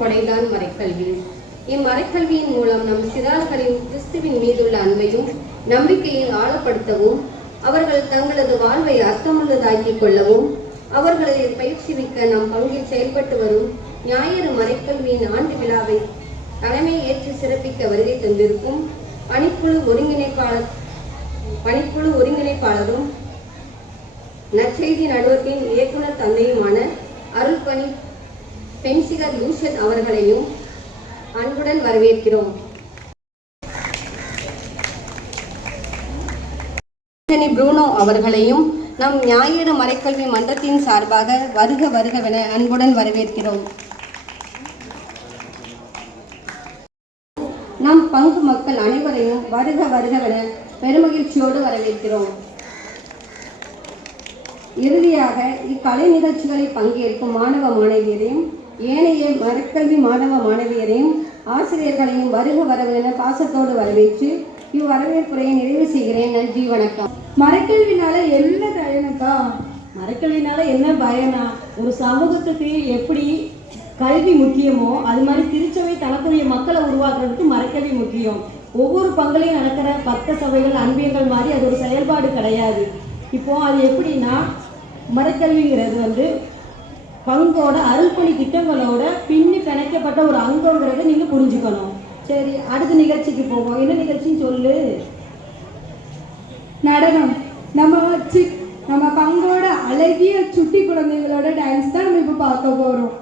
கொடைதான் மறைக்கல்வி. இம்மறைக்கல்வியின் மூலம் நம் சிறார்களின் கிறிஸ்துவின் மீதுள்ள அன்பையும் நம்பிக்கையை ஆழப்படுத்தவும், அவர்கள் தங்களது வாழ்வை அர்த்தமுள்ளதாக்கிக் கொள்ளவும், அவர்களை பயிற்சிவிக்க நம் பங்கில் செயல்பட்டு வரும் ஞாயிறு மறைக்கல்வியின் ஆண்டு விழாவை தலைமை ஏற்று சிறப்பிக்க வருகை தந்திருக்கும் பணிக்குழு ஒருங்கிணைப்பாளரும் நற்செய்தி நடுவர்பின் இயக்குனர் தந்தையுமான அருள்பணி பென்சிகர் லூஷன் அவர்களையும் அன்புடன் வரவேற்கிறோம். ப்ரூனோ அவர்களையும் நம் ஞாயிறு மறைக்கல்வி மன்றத்தின் சார்பாக வருக வருகவென அன்புடன் வரவேற்கிறோம். நம் பங்கு மக்கள் அனைவரையும் வருக வருகவென பெருமகிழ்ச்சியோடு வரவேற்கிறோம். இறுதியாக இக்கலை நிகழ்ச்சிகளில் பங்கேற்கும் மாணவ மாணவியரையும் ஏனைய மறைக்கல்வி மாணவ மாணவியரையும் ஆசிரியர்களையும் வருக வரவென பாசத்தோடு வரவேற்று இவ்வரவேற்புரையை நிறைவு செய்கிறேன். நன்றி, வணக்கம். மறைக்கல்வினால என்ன பயனக்கா? மறைக்கல்வினால என்ன பயனா? ஒரு சமூகத்துக்கு எப்படி கல்வி முக்கியமோ அது மாதிரி திருச்சபை தனக்குரிய மக்களை உருவாக்குறதுக்கு மறைக்கல்வி முக்கியம். ஒவ்வொரு பங்களையும் நடக்கிற பத்த சபைகள் அன்பியங்கள் மாதிரி அது ஒரு செயல்பாடு கிடையாது. இப்போ அது எப்படின்னா, மறைக்கல்விங்கிறது பங்கோட அருள்பணி திட்டங்களோட பின்னி பிணைக்கப்பட்ட ஒரு அங்கங்கிறத நீங்கள் புரிஞ்சுக்கணும். சரி, அடுத்த நிகழ்ச்சிக்கு போவோம். என்ன நிகழ்ச்சின்னு சொல்லு. நடனம். நம்ம பங்கோட அழகிய சுட்டி குழந்தைகளோட டான்ஸ் தான் நம்ம இப்போ பார்க்க போகிறோம்.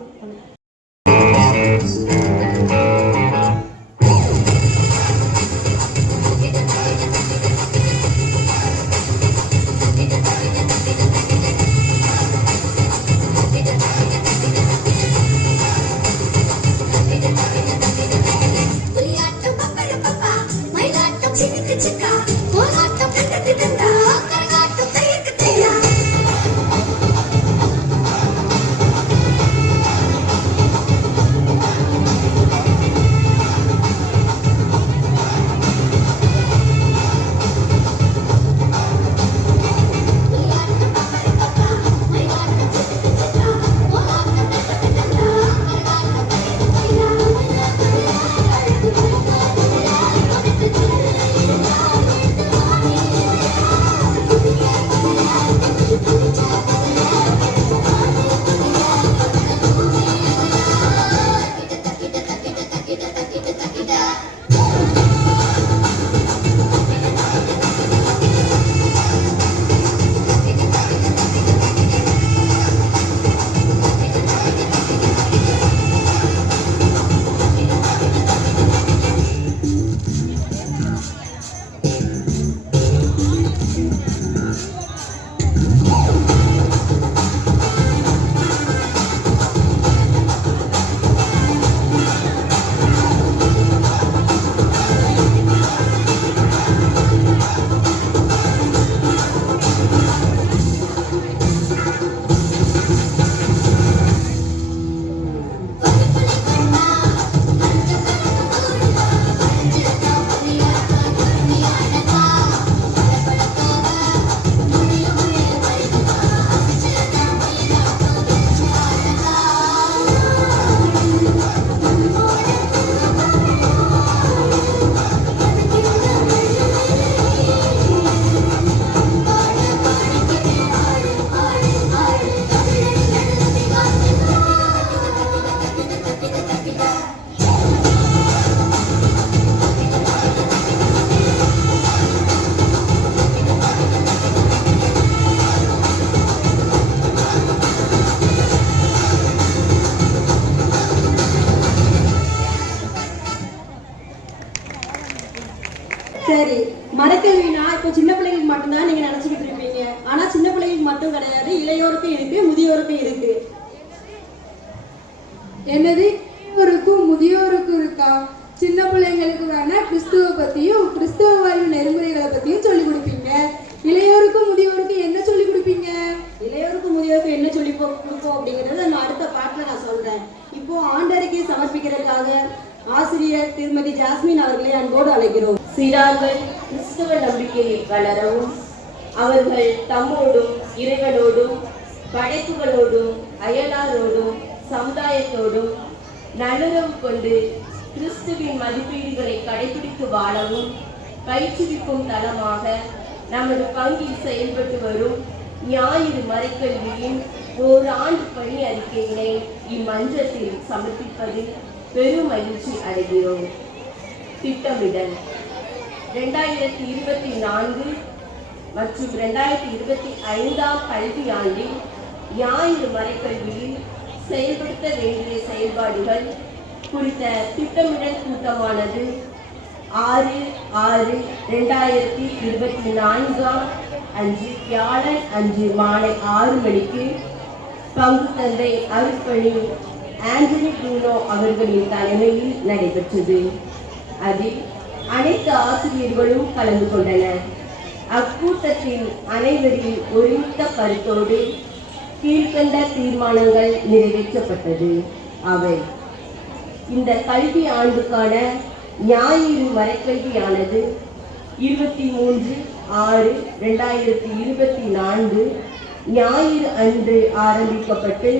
சரி, மரக்கல்வினா இப்போ சின்ன பிள்ளைங்களுக்கு மட்டும்தான் நீங்க நினைச்சுக்கிட்டு இருப்பீங்க. ஆனா சின்ன பிள்ளைங்களுக்கு மட்டும் கிடையாது, இளையோருக்கும் இருக்கு, முதியோருக்கும் இருக்கு. என்னது, இவருக்கும் முதியோருக்கும் இருக்கா? சின்ன பிள்ளைங்களுக்கு வேணா கிறிஸ்துவ பத்தியும் கிறிஸ்துவ வாழ்வு நெறிமுறைகளை பத்தியும் சொல்லி கொடுப்பீங்க. இளையோருக்கும் முதியோருக்கும் என்ன சொல்லி கொடுப்பீங்க? இளையோருக்கும் முதியோருக்கும் என்ன சொல்லி கொடுப்போம் அப்படிங்கறத நான் அடுத்த பாட்டுல நான் சொல்றேன். இப்போ ஆண்டறிக்கை சமர்ப்பிக்கிறதுக்காக ஆசிரியர் திருமதி ஜாஸ்மின் அவர்களை அன்போடு அழைக்கிறோம். சிறார்கள் கிறிஸ்தவ நம்பிக்கையில் வளரவும் அவர்கள் தம்மோடும் இறைவனோடும் படைப்புகளோடும் அயலாரோடும் சமுதாயத்தோடும் நல்லுறவு கொண்டு கிறிஸ்துவின் மதிப்பீடுகளை கடைபிடித்து வாழவும் பயிற்றுவிக்கும் தளமாக நமது பங்கில் செயல்பட்டு வரும் ஞாயிறு மறைக்கல்வியின் ஓராண்டு பணி அறிக்கையினை இம்மன்றத்தில் சமர்ப்பிப்பதில் பெரும் மகிழ்ச்சி அடைகிறோம். திட்டமிடல் 2024 மற்றும் 2025 கல்வியாண்டில் ஞாயிறு மறைக்கல்வியில் செயல்படுத்த வேண்டிய செயல்பாடுகள் குறித்த திட்டமிடல் கூட்டமானது 6/6/2024 அன்று வியாழன் அன்று மாலை 6 மணிக்கு பங்கு தந்தை அருட்பணி ஆண்டனி ப்ரூனோ அவர்களின் தலைமையில் நடைபெற்றது. அதில் அனைத்து ஆசிரியர்களும் கலந்து கொண்டனர். அக்கூட்டத்தில் அனைவரின் ஒருமித்த கருத்தோடு கீழ்கண்ட தீர்மானங்கள் நிறைவேற்றப்பட்டது. அவை: இந்த கல்வி ஆண்டுக்கான ஞாயிறு மறைக்கல்வியானது 23/6/2024 ஞாயிறு அன்று ஆரம்பிக்கப்பட்டு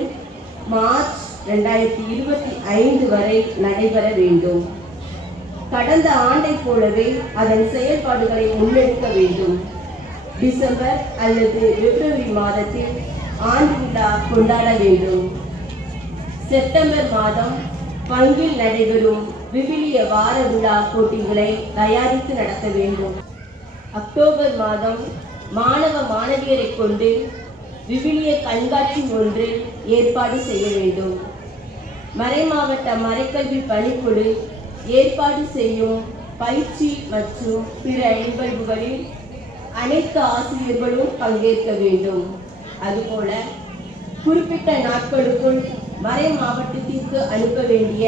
மார்ச் 2025 வரை நடைபெற வேண்டும். கடந்த ஆண்டை போலவே அதன் செயல்பாடுகளை முன்னெடுக்க வேண்டும். டிசம்பர் அல்லது பிப்ரவரி மாதத்தில் ஆண்டு விழா கொண்டாட வேண்டும். செப்டம்பர் மாதம் பங்கில் நடைபெறும் விவிலிய வார விழா போட்டிகளை தயாரித்து நடத்த வேண்டும். அக்டோபர் மாதம் மாணவ மாணவியரை கொண்டு விவிலிய கண்காட்சி ஒன்று ஏற்பாடு செய்ய வேண்டும். மறைமாவட்ட மறைக்கல்வி பணிக்குழு ஏற்பாடு செய்யும் பயிற்சி மற்றும் பிற நிகழ்வுகளில் அனைத்து ஆசிரியர்களும் பங்கேற்க வேண்டும். அதுபோல குறிப்பிட்ட நாட்களுக்குள் மறை மாவட்டத்திற்கு அனுப்ப வேண்டிய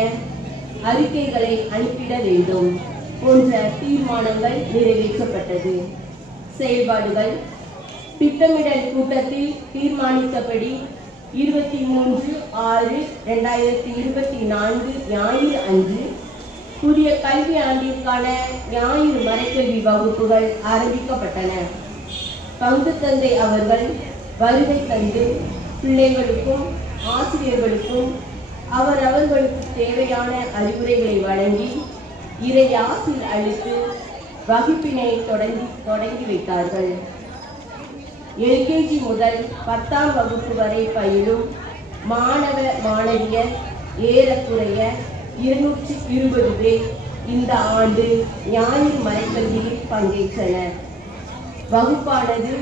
அறிக்கைகளை அனுப்பிட வேண்டும் போன்ற தீர்மானங்கள் நிறைவேற்றப்பட்டது. செயல்பாடுகள்: திட்டமிடல் கூட்டத்தில் தீர்மானித்தபடி 23/6/2024 ஞாயிறு அன்று புதிய கல்வி ஆண்டிற்கான ஞாயிறு மறைக்கல்வி வகுப்புகள் ஆரம்பிக்கப்பட்டன. பங்கு தந்தை அவர்கள் வருகை தந்து பிள்ளைகளுக்கும் ஆசிரியர்களுக்கும் அவர்களுக்கு தேவையான அறிவுரைகளை வழங்கி இறையாசில் அளித்து வகுப்பினை தொடங்கி வைத்தார்கள். எல்கேஜி முதல் 10ஆம் வகுப்பு வரை பயிலும் மாணவ மாணவியர் ஏறக்குறைய 220 பேர் இந்த ஆண்டு ஞாயிறு மறைக்கல்வியில் பங்கேற்றனர். வகுப்பானது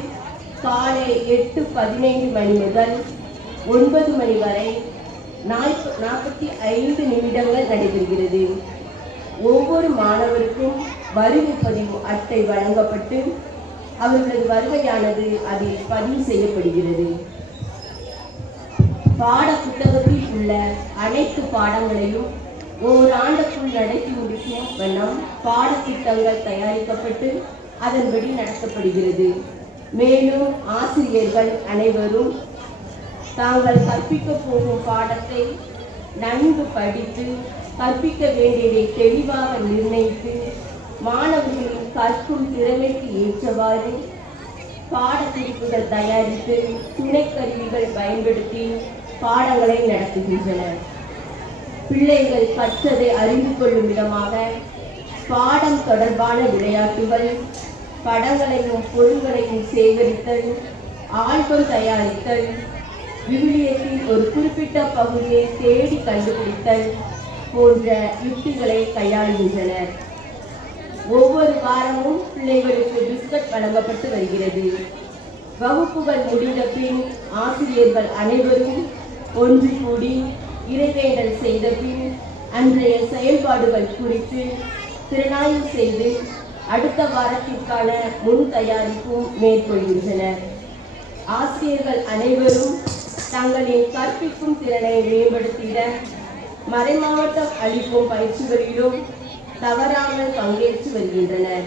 காலை 8:15 மணி முதல் 9 மணி வரை 45 நிமிடங்கள் நடைபெறுகிறது. ஒவ்வொரு மாணவருக்கும் வருகை பதிவு அட்டை வழங்கப்பட்டு அவர்களது வருகையானது அதில் பதிவு செய்யப்படுகிறது. பாட புத்தகத்தில் உள்ள அனைத்து பாடங்களையும் ஓராண்டுக்குள் நடத்தி முடிக்கும் வண்ணம் பாடத்திட்டங்கள் தயாரிக்கப்பட்டு அதன்படி நடத்தப்படுகிறது. மேலும் ஆசிரியர்கள் அனைவரும் தாங்கள் கற்பிக்க போகும் பாடத்தை நன்கு படித்து கற்பிக்க வேண்டியதை தெளிவாக நிர்ணயித்து மாணவர்களின் கற்கும் திறமைக்கு ஏற்றவாறு பாடக்குறிப்புகள் தயாரித்து துணைக்கருவிகள் பயன்படுத்தி பாடங்களை நடத்துகின்றனர். பிள்ளைகள் கற்றதை அறிந்து கொள்ளும் விதமாக பாடம் தொடர்பான விளையாட்டுகள், படங்களையும் பொருள்களையும் சேகரித்தல், ஆல்பம் தயாரித்தல், விவிலியத்தின் ஒரு குறிப்பிட்ட பகுதியை தேடி கண்டுபிடித்தல் போன்ற யுக்திகளை கையாளுகின்றனர். ஒவ்வொரு வாரமும் பிள்ளைகளுக்கு பிஸ்கட் வழங்கப்பட்டு வருகிறது. வகுப்புகள் முடிந்த பின் ஆசிரியர்கள் அனைவரும் ஒன்று கூடி இறைவேண்டல் செய்த பின் அன்றைய செயல்பாடுகள் குறித்து திறனாய்வு செய்து அடுத்த வாரத்திற்கான முன் தயாரிப்பும் மேற்கொள்கின்றனர். ஆசிரியர்கள் அனைவரும் தங்களின் கற்பிக்கும் திறனை மேம்படுத்திட மறைமாவட்டம் அளிக்கும் பயிற்சிகளிலும் தவறாமல் பங்கேற்று வருகின்றனர்.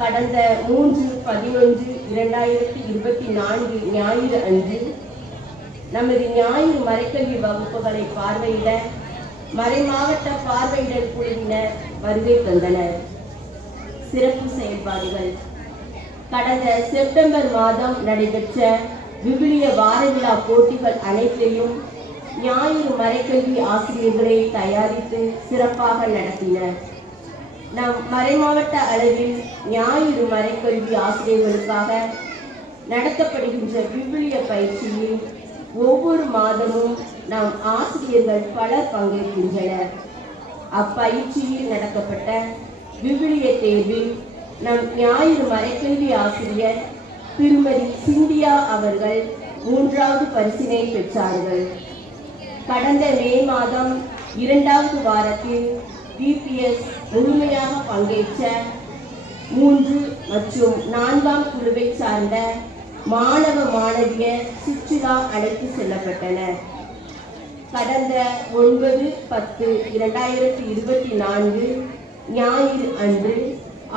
கடந்த 3/11/2024 ஞாயிறு அன்று நமது ஞாயிறு மறைக்கல்வி வகுப்புகளை பார்வையிட மறைமாவட்ட பார்வையிடல் குழுவினர் வருகை தந்தனர். சிறப்பு செயல்பாடுகள்: கடந்த செப்டம்பர் மாதம் நடைபெற்ற விவிலிய வார விழா போட்டிகள் அனைத்தையும் ஞாயிறு மறைக்கல்வி ஆசிரியர்களை தயாரித்து சிறப்பாக நடத்தினர். நம் மறைமாவட்ட அளவில் ஞாயிறு மறைக்கல்வி ஆசிரியர்களுக்காக நடத்தப்படுகின்ற விவிலிய பயிற்சியில் ஒவ்வொரு மாதமும் நம் ஆசிரியர்கள் பலர் பங்கேற்கின்றனர். அப்பயிற்சியில் நடத்தப்பட்ட விவிலிய தேர்வில் நம் ஞாயிறு மறைக்கல்வி ஆசிரியர் திருமதி சிந்தியா அவர்கள் 3வது பரிசினை பெற்றார்கள். கடந்த மே மாதம் 2வது வாரத்தில் பிபிஎஸ் முழுமையாக பங்கேற்ற 3 மற்றும் 4ஆம் குழுவை சார்ந்த மாணவ மாணவியர் சுற்றுலா அழைத்து செல்லப்பட்டனர். கடந்த 9/10/2024 ஞாயிறு அன்று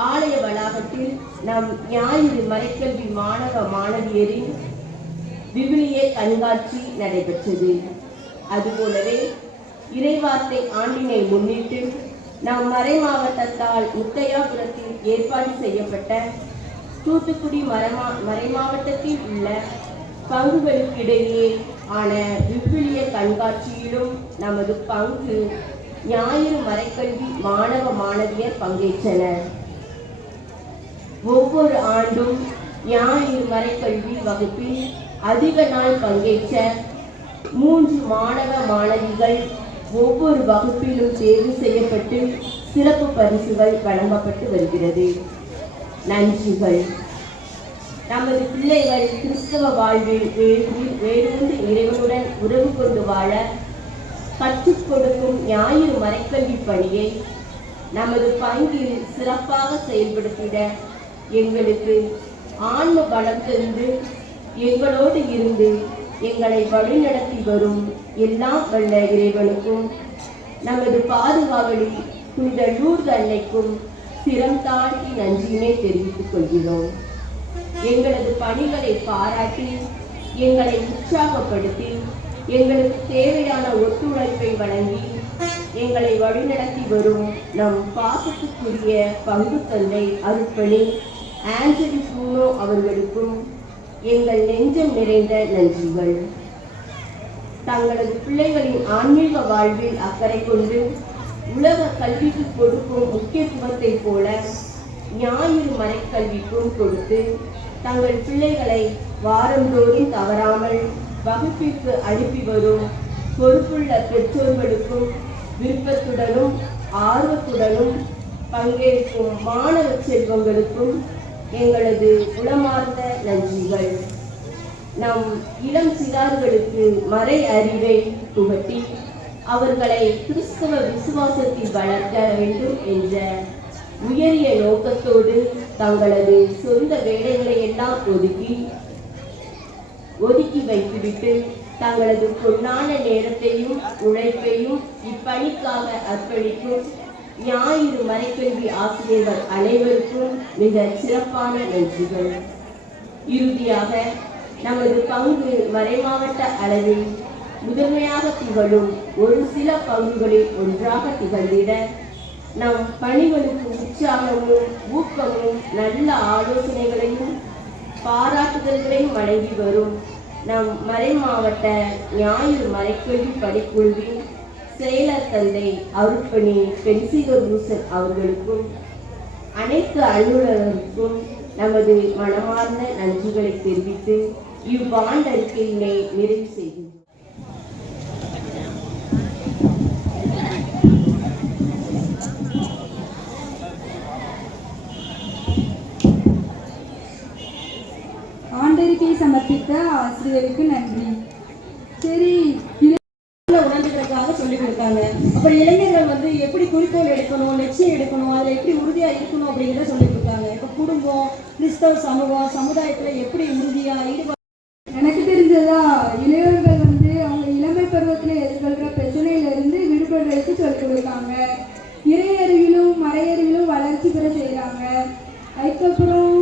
ஆலய வளாகத்தில் நம் ஞாயிறு மறைக்கல்வி மாணவ மாணவியரின் விவிலிய கண்காட்சி நடைபெற்றது. அதுபோலவே இறைவார்த்தை ஆண்டினை முன்னிட்டு நம் மறை மாவட்டத்தால் முத்தையாபுரத்தில் ஏற்பாடு செய்யப்பட்ட தூத்துக்குடி மறைமாவட்டத்தில் உள்ள பங்குகளுக்கிடையே ஆன விவிலிய கண்காட்சியிலும் நமது பங்கு ஞாயிறு மறைக்கல்வி மாணவ மாணவியர் பங்கேற்றனர். ஒவ்வொரு ஆண்டும் ஞாயிறு மறைக்கல்வி வகுப்பில் அதிக நாள் பங்கேற்ற 3 மாணவ மாணவிகள் ஒவ்வொரு வகுப்பிலும் தேர்வு செய்யப்பட்டு சிறப்பு பரிசுகள் வழங்கப்பட்டு வருகிறது. நன்றிகள். நமது பிள்ளைகள் கிறிஸ்தவ வாழ்வில் வேரூர்ந்து இறைவனுடன் உறவு கொண்டு வாழ கற்றுக் கொடுக்கும் ஞாயிறு மறைக்கல்வி பணியை நமது பங்கில் சிறப்பாக செயல்படுத்திட எங்களுக்கு ஆன்ம பலம் தந்து எங்களோடு இருந்து எங்களை வழிநடத்தி வரும் எல்லாம் வல்ல இறைவனுக்கும் நமது பாதுகாவலி புனித லூர்து அன்னைக்கும் சிரம் தாழ்த்தி நன்றியினை தெரிவித்துக் கொள்கிறோம். எங்களது பணிகளை பாராட்டி எங்களை உற்சாகப்படுத்தி எங்களுக்கு தேவையான ஒத்துழைப்பை வழங்கி எங்களை வழிநடத்தி வரும் நம் பாசத்துக்குரிய பங்கு தந்தை அருட்பணி ஆஞ்சலி பூனோ அவர்களுக்கும் எங்கள் நெஞ்சம் நிறைந்த நன்றிகள். தங்களது பிள்ளைகளின் ஆன்மீக வாழ்வில் அக்கறை கொண்டு உலக கல்விக்கு கொடுக்கும் முக்கியத்துவத்தை போல ஞாயிறு மறைக்கல்விக்கும் கொடுத்து தங்கள் பிள்ளைகளை வாரந்தோறும் தவறாமல் வகுப்பிற்கு அனுப்பி வரும் பொறுப்புள்ள பெற்றோர்களுக்கும் விருப்பத்துடனும் ஆர்வத்துடனும் பங்கேற்கும் மாணவ செல்வங்களுக்கும் எங்களது உளமார்ந்த நன்றிகள். நம் இளம் சிறார்களுக்கு மறை அறிவை புகட்டி அவர்களை கிறிஸ்தவ விசுவாசத்தில் வளர்க்க வேண்டும் என்ற உயரிய நோக்கத்தோடு தங்களது சொந்த வேலைகளை எல்லாம் ஒதுக்கி வைத்துவிட்டு தங்களது பொன்னான நேரத்தையும் உழைப்பையும் இப்பணிக்காக அர்ப்பணிக்கும் ஞாயிறு மறைக்கல்வி ஆசிரியர்கள் அனைவருக்கும் மிக சிறப்பான நன்றிகள். இறுதியாக நமது பங்கு மறைமாவட்ட அளவில் முதன்மையாக திகழும் ஒரு சில பங்குகளில் ஒன்றாக திகழ்ந்திட நம் பணிகளுக்கு உற்சாகமும் ஊக்கமும் நல்ல ஆலோசனைகளையும் பாராட்டுதல்களையும் வழங்கி வரும் நம் மறைமாவட்ட ஞாயிறு மறைக்கல்வி பணிக்குழுவின் செயலர் தந்தை அருட்பணி பென்சிகரூசன் அவர்களுக்கும் அனைத்து அலுவலர்களுக்கும் நமது மனமார்ந்த நன்றிகளை தெரிவித்து இவ்வாண்டு அறிக்கையினை நிறைவு செய்கின்றோம். ஆண்டறிக்கையை சமர்ப்பித்த ஆசிரியருக்கு நன்றி. சரி, உணர்ந்துக்கிறதுக்காக சொல்லிக் கொடுத்தாங்க. கொடுத்தாங்க. அப்புறம் இளைஞர்கள் வந்து எப்படி குறிக்கோள் எடுக்கணும், லட்சியம் எடுக்கணும், அதில் எப்படி உறுதியாக இருக்கணும் அப்படிங்கிறத சொல்லி கொடுத்தாங்க. இப்போ குடும்பம், கிறிஸ்தவ சமூகம், சமுதாயத்தில் எப்படி உறுதியாக ஈடுபாடு. எனக்கு தெரிஞ்சதா இளையோர்கள் வந்து அவங்க இளமை பருவத்தில் எதிர்கொள்கிற பிரச்சனையிலிருந்து விடுபடுறதுக்கு சொல்லிக் கொடுக்காங்க. இறை அறிவிலும் மறையறிவிலும் வளர்ச்சி பெற செய்கிறாங்க. அதுக்கப்புறம்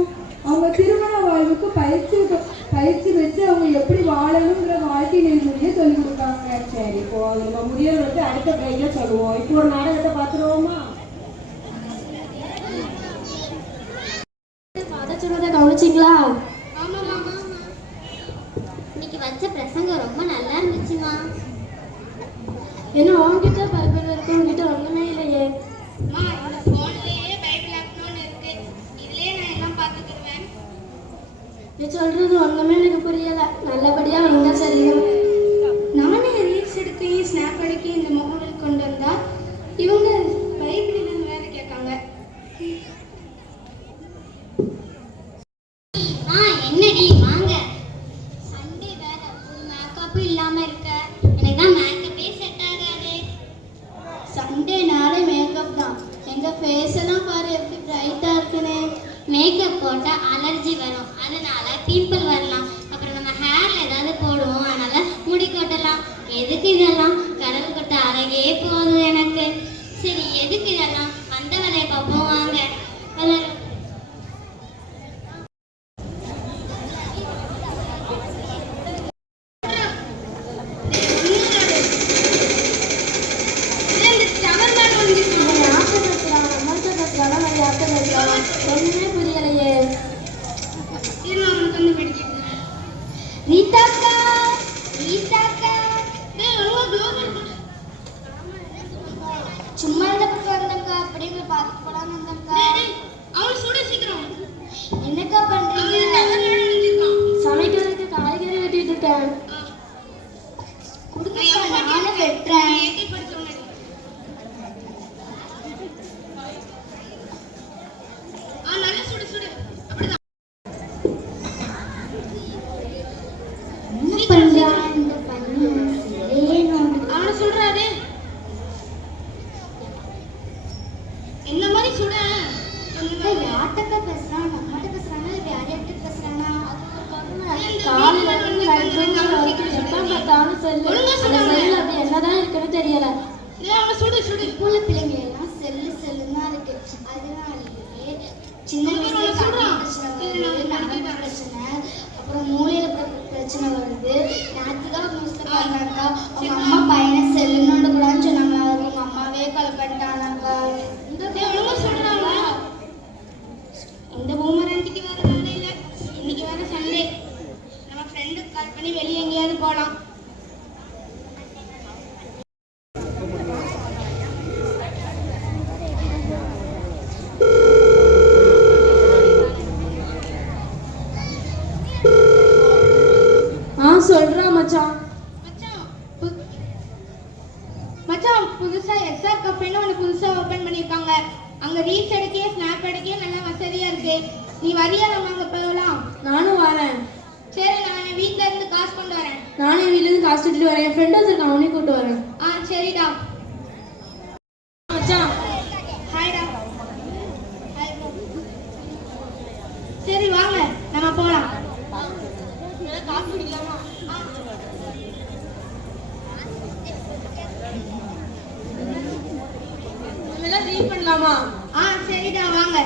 அவங்க திருமண வாழ்வுக்கு பயிற்சி வச்சு அவங்க எப்படி வாழணுங்கிற வாழ்க்கை நெறிமுறையை சொல்லிக் கொடுக்காங்க. சரி, இப்போ நம்ம முதியோர்களுக்கு அடுத்த கையில் சொல்லுவோம். இப்போ ஒரு நாடகத்தை பார்த்துருவோமா? சொன்னதை கவனிச்சிங்களா? இன்னைக்கு வச்ச பிரசங்கம் ரொம்ப நல்லா இருந்துச்சுமா. என்ன உன்கிட்ட பைபிள் இருக்கு, உன்கிட்ட ஒண்ணுமே இல்லையே. இந்த போன்லயே பைபிள் ஆப்னு இருக்கு, இதுலயே நான் எல்லாம் பார்த்துக்குவேன். நீ சொல்றது ஒண்ணுமே எனக்கு புரியல. நல்லபடியா இருந்தா சரியும். நானே ரீல்ஸ் எடுக்கையும் ஸ்னாப் எடுக்கையும் இந்த முகவரி கொண்டு வந்தா இவங்க பைபிள் இல்லைன்னு வேற கேட்காங்க. என்னடி வாங்க. சண்டே வேற ஒரு மேக்கப்பும் இல்லாம இருக்க. எனக்கு தான் மேக்கப்பே செட் ஆகாது. சண்டேனாலே மேக்கப் தான். எங்க ஃபேஸ் எல்லாம் பாரு எப்படி பிரைட்டா இருக்குன்னு. மேக்கப் போட்டா அலர்ஜி வரும், அதனால பிம்பிள் வரலாம். அப்புறம் நம்ம ஹேர்ல ஏதாவது போடுவோம், அதனால முடி கொட்டலாம். எதுக்கு இதெல்லாம்? கடல் கொட்ட அழகே போதும் எனக்கு. சரி எதுக்கு இதெல்லாம்? வந்த வேலையை பார்ப்போம் வாங்க. ஒண்ணுமே புரியலையே. ரீதாக்கா, ரீதாக்கா, சும்மா இந்த பக்கம் வந்தக்கா, அப்படின்னு பார்த்து போலான்னு வந்தக்கா. அவன் சுட சீக்கிரம். என்னக்கா பண்றீங்க? சமைக்கிறதுக்கு காய்கறி வெட்டிட்டு இருக்கேன். கொடுங்க, நானும் வெட்டுறேன். என்ன மாதிரி சுட யார்கிட்ட பேசுறான்? நம்மகிட்ட பேசுறானா இல்ல யார்கிட்ட பேசுறானா? காலையில இருந்து நைட் வரைக்கும் எப்ப பார்த்தாலும் செல்லு. அந்த செல்லுல அப்படி என்னதான் இருக்குன்னு தெரியல. இப்போ பிள்ளைங்க எல்லாம் செல்லுன்னு தான் இருக்கு. அதனாலேயே சின்ன வயசுல நரம்பு பிரச்சனை, அப்புறம் மூளையில பிரச்சனை வருது. நேற்றுதான் நியூஸ்ல பாருனாக்கா, அவங்க அம்மா பையனை செல்லுன்னு கூடாதுன்னு சொன்னாங்க. அவங்க அம்மாவே கொலை பண்ணிட்டானாக்கா. இந்த பூமராண்டிக்கு வேற வேலை இல்லை. இன்னைக்கு வேற சண்டே. நம்ம ஃப்ரெண்டுக்கு கால் பண்ணி வெளியே எங்கேயாவது போகலாம். சொல்றா மச்சான். மச்சான் புதுசா எஸ்ஆர் கஃபேன்னு ஒன்று புதுசா ஓபன் பண்ணிருக்காங்க. அங்க ரீல்ஸ் எடுக்கே ஸ்னாப் எடுக்கே நல்லா வசதியா இருக்கு. நீ வரியா? நம்ம அங்க போகலாம். நானும் வரேன். சரி, நான் என் வீட்ல இருந்து காசு கொண்டு வரேன். நானும் வீட்ல இருந்து காசு எடுத்துட்டு வரேன். என் ஃப்ரெண்ட் வச்சிருக்கான், அவனையும் கூட்டு வரேன். சரிடா. மச்சான் ஹாய்டா. சரி வாங்க நம்ம போலாம். காசு குடிக்கலாமா? இதெல்லாம் ரீட் பண்ணலாமா? சரிடா வாங்க.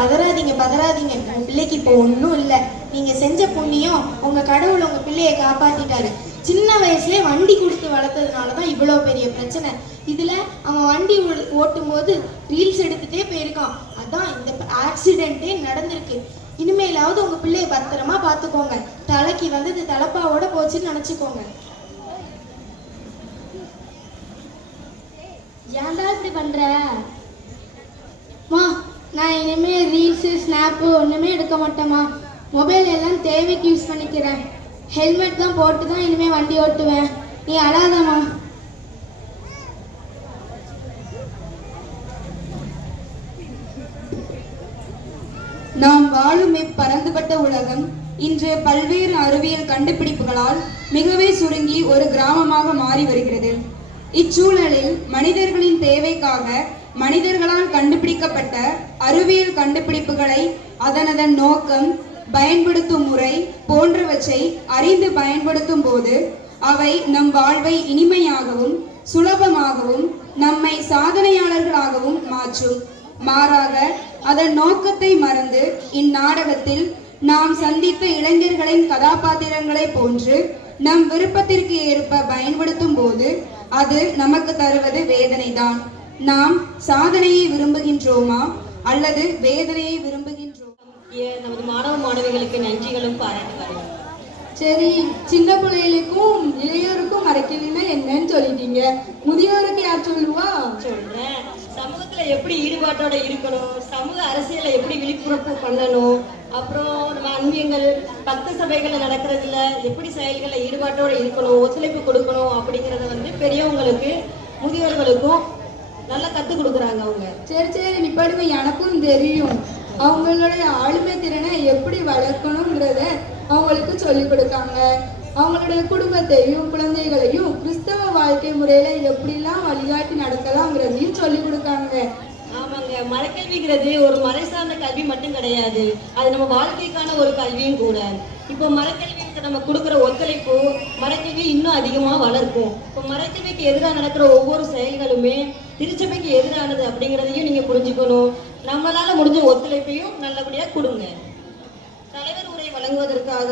பதறாதீங்க பதறாதீங்க, உங்க பிள்ளைக்கு இப்போ ஒன்றும் இல்லை. நீங்க செஞ்ச புண்ணியம் உங்க கடவுள் உங்க பிள்ளையை காப்பாத்திட்டாரு. சின்ன வயசுலேயே வண்டி கொடுத்து வளர்த்ததுனால தான் இவ்வளோ பெரிய பிரச்சனை. இதுல அவன் வண்டி ஓட்டும் போது ரீல்ஸ் எடுத்துட்டே போயிருக்கான், அதான் இந்த ஆக்சிடென்ட்டே நடந்திருக்கு. இனிமேலாவது உங்க பிள்ளைய பத்திரமா பார்த்துக்கோங்க. தலைக்கு வந்தது தலைப்பாவோட போச்சுன்னு நினைச்சுக்கோங்க. ஏன்டா இப்படி பண்ற? மா, நான் இனிமே ரீல்ஸு ஸ்னாப்பு ஒன்றுமே எடுக்க மாட்டேம்மா. மொபைல் எல்லாம் தேவைக்கு யூஸ் பண்ணிக்கிறேன். ஹெல்மெட் தான் போட்டு தான் இனிமேல் வண்டி ஓட்டுவேன். நீ அழாதம்மா. நாம் வாழும் இப்பரந்துபட்ட உலகம் இன்று பல்வேறு அறிவியல் கண்டுபிடிப்புகளால் மிகவே சுருங்கி ஒரு கிராமமாக மாறி வருகிறது. இச்சூழலில் மனிதர்களின் தேவைக்காக மனிதர்களால் கண்டுபிடிக்கப்பட்ட அறிவியல் கண்டுபிடிப்புகளை அதனதன் நோக்கம், பயன்படுத்தும் முறை போன்றவற்றை அறிந்து பயன்படுத்தும் போது அவை நம் வாழ்வை இனிமையாகவும் சுலபமாகவும் நம்மை சாதனையாளர்களாகவும் மாற்றும். மாறாக அதன் நோக்கத்தை மறந்து இந்நாடகத்தில் நாம் சந்தித்த இளைஞர்களின் கதாபாத்திரங்களை போன்று நம் விருப்பத்திற்கு ஏற்ப பயன்படுத்தும் போது அது நமக்கு தருவது வேதனைதான். நாம் சாதனையை விரும்புகின்றோமா அல்லது வேதனையை விரும்புகின்றோமா? நமது மாணவ மாணவிகளுக்கு நன்றிகளும் பாராட்டுகளும். சரி, சின்ன பிள்ளைகளுக்கும் இளையோருக்கும் மறைக்கலைன்னா என்னன்னு சொல்லிட்டீங்க. முதியோருக்கு யார் சொல்லுவா? சொல்றேன். சமூகத்துல எப்படி ஈடுபாட்டோட இருக்கணும், சமூக அரசியலை எப்படி விழிப்புணர்வு பண்ணணும், அப்புறம் நம்ம அன்பியங்கள் பக்த சபைகள்ல நடக்கிறதுல எப்படி செயல்களை ஈடுபாட்டோட இருக்கணும், ஒத்துழைப்பு கொடுக்கணும் அப்படிங்கிறத வந்து பெரியவங்களுக்கு முதியோர்களுக்கும் நல்லா கற்றுக் கொடுக்குறாங்க அவங்க. சரி நிப்பாடுங்க, எனக்கும் தெரியும். அவங்களுடைய ஆளுமை திறனை எப்படி வளர்க்கணுங்கிறத அவங்களுக்கு சொல்லி கொடுக்காங்க. அவங்களுடைய குடும்பத்தையும் குழந்தைகளையும் கிறிஸ்தவ வாழ்க்கை முறையில எப்படிலாம் வழிகாட்டி நடத்தலாம்ங்கிறதையும் சொல்லி கொடுக்காங்க. ஆமாங்க, மரக்கல்விங்கிறது ஒரு மறை சார்ந்த கல்வி மட்டும் கிடையாது, அது நம்ம வாழ்க்கைக்கான ஒரு கல்வியும் கூட. இப்போ மரக்கல்விக்கு நம்ம கொடுக்குற ஒத்துழைப்பு மரக்கல்வி இன்னும் அதிகமாக வளர்க்கும். இப்போ மரக்கல்விக்கு எதிராக நடக்கிற ஒவ்வொரு செயல்களுமே திருச்சபைக்கு எதிரானது அப்படிங்கிறதையும் நீங்கள் புரிஞ்சுக்கணும். நம்மளால முடிஞ்ச ஒத்துழைப்பையும் நல்லபடியாக கொடுங்க. தலைவர் உரை வழங்குவதற்காக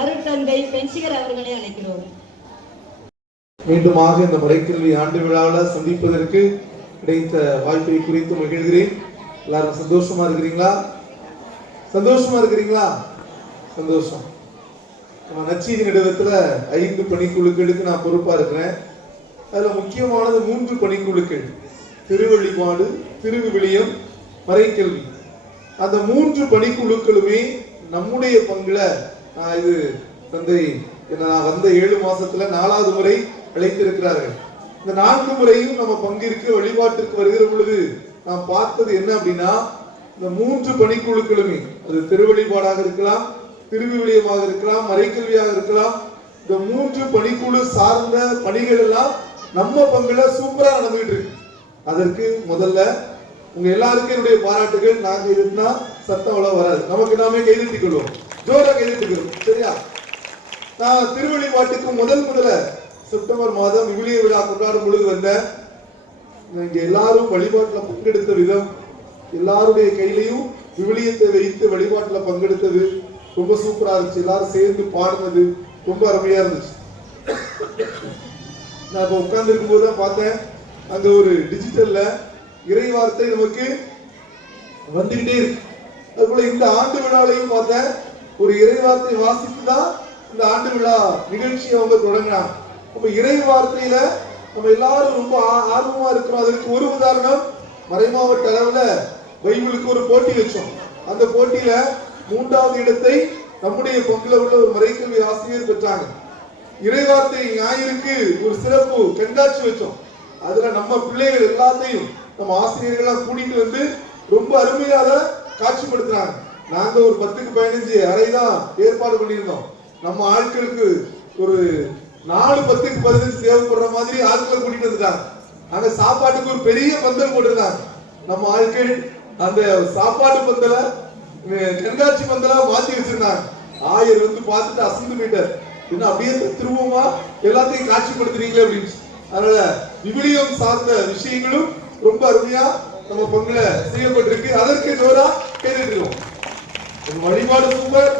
அருட்தந்தை பென்சிகர் அவர்களை அழைக்கிறோம். மீண்டுமாக இந்த மறைக்கல்வி ஆண்டு விழாவில் சந்திப்பதற்கு கிடைத்த வாய்ப்பை குறித்து மகிழ்கிறேன். எல்லாரும் சந்தோஷமா இருக்கிறீங்களா? சந்தோஷமா இருக்கிறீங்களா? சந்தோஷம். நம்ம நச்சீதி நடுவத்துல 5 பணிக்குழுக்களுக்கு நான் பொறுப்பா இருக்கிறேன். அதுல முக்கியமானது 3 பணிக்குழுக்கள்: திருவழிபாடு, திருவிவிலியம், மறைக்கல்வி. அந்த 3 பணிக்குழுக்களுமே நம்முடைய பங்குல நான் இது தந்தை நான் வந்த 7 மாசத்துல 4வது முறை அழைத்திருக்கிறார்கள். இந்த 4 முறையும் நம்ம பங்கிற்கு வழிபாட்டிற்கு வருகிற பொழுது நாம் பார்த்தது என்ன அப்படின்னா, இந்த 3 பணிக்குழுக்களுமே, அது திருவழிபாடாக இருக்கலாம், திருவிவிலியமாக இருக்கலாம், மறைக்கல்வியாக இருக்கலாம், இந்த 3 பணிக்குழு சார்ந்த பணிகள் எல்லாம் நம்ம பங்குல சூப்பரா நடந்துகிட்டு இருக்கு. அதற்கு முதல்ல உங்க எல்லாருக்கும் என்னுடைய பாராட்டுகள். நாங்க இருந்தா சத்தம் அவ்வளவு வராது, நமக்கு நாமே கைதட்டிக் கொள்வோம், ஜோரா கைதட்டிக்கிறோம். சரியா? நான் திருவழிபாட்டுக்கு முதல்ல செப்டம்பர் மாதம் விவிலிய விழா கொண்டாடும் பொழுது வந்த இங்க எல்லாரும் வழிபாட்டில் பங்கெடுத்த விதம், எல்லாருடைய கையிலையும் விவிலியத்தை வைத்து வழிபாட்டில் பங்கெடுத்தது ரொம்ப சூப்பரா இருந்துச்சு. எல்லாரும் சேர்ந்து பாடினது ரொம்ப அருமையா இருந்துச்சு. நான் இப்ப உட்கார்ந்து இருக்கும் போது தான் பார்த்தேன், அங்க ஒரு டிஜிட்டல்ல இறை வார்த்தை நமக்கு வந்துகிட்டே இருக்கு. அதுபோல இந்த ஆண்டு விழாவிலையும் பார்த்தேன், ஒரு இறை வார்த்தை வாசித்து தான் இந்த ஆண்டு விழா நிகழ்ச்சியை அவங்க தொடங்கினாங்க. அப்ப இறை வார்த்தையில நம்ம எல்லாரும் ரொம்ப ஆர்வமா இருக்கிறோம். அதற்கு ஒரு உதாரணம், மறைமாவட்ட அளவுல பைபிளுக்கு ஒரு போட்டி வச்சோம். அந்த போட்டியில 3வது இடத்தை நம்முடைய பங்குல உள்ள ஒரு மறைக்கல்வி ஆசிரியர் பெற்றாங்க. இறைவார்த்தை ஞாயிறுக்கு ஒரு சிறப்பு கண்காட்சி வச்சோம். அதுல நம்ம பிள்ளைகள் எல்லாத்தையும் நம்ம ஆசிரியர்களா கூட்டிட்டு வந்து ரொம்ப அருமையாக காட்சிப்படுத்தினாங்க. நாங்க ஒரு 10க்கு 15 அறை தான் ஏற்பாடு பண்ணியிருந்தோம். நம்ம ஆட்களுக்கு ஒரு 4 10க்கு 15 தேவைப்படுற மாதிரி ஆட்களை கூட்டிட்டு வந்துட்டாங்க. அங்க சாப்பாட்டுக்கு ஒரு பெரிய பந்தல் போட்டிருந்தாங்க. நம்ம ஆட்கள் அந்த சாப்பாடு பந்தல கண்காட்சி பந்தலா மாத்தி வச்சிருந்தாங்க. ஆயர் வந்து பார்த்துட்டு அசந்து போயிட்டார், இன்னும் அப்படியே திரும்பமா எல்லாத்தையும் காட்சிப்படுத்துறீங்களே அப்படின்னு. அதனால விவிலியம் சார்ந்த விஷயங்களும் ரொம்ப அருமையா நம்ம பங்குல செய்யப்பட்டிருக்கு. அதற்கு ஜோரா கேட்டுட்டு இருக்கோம். வழிபாடு சூப்பர்,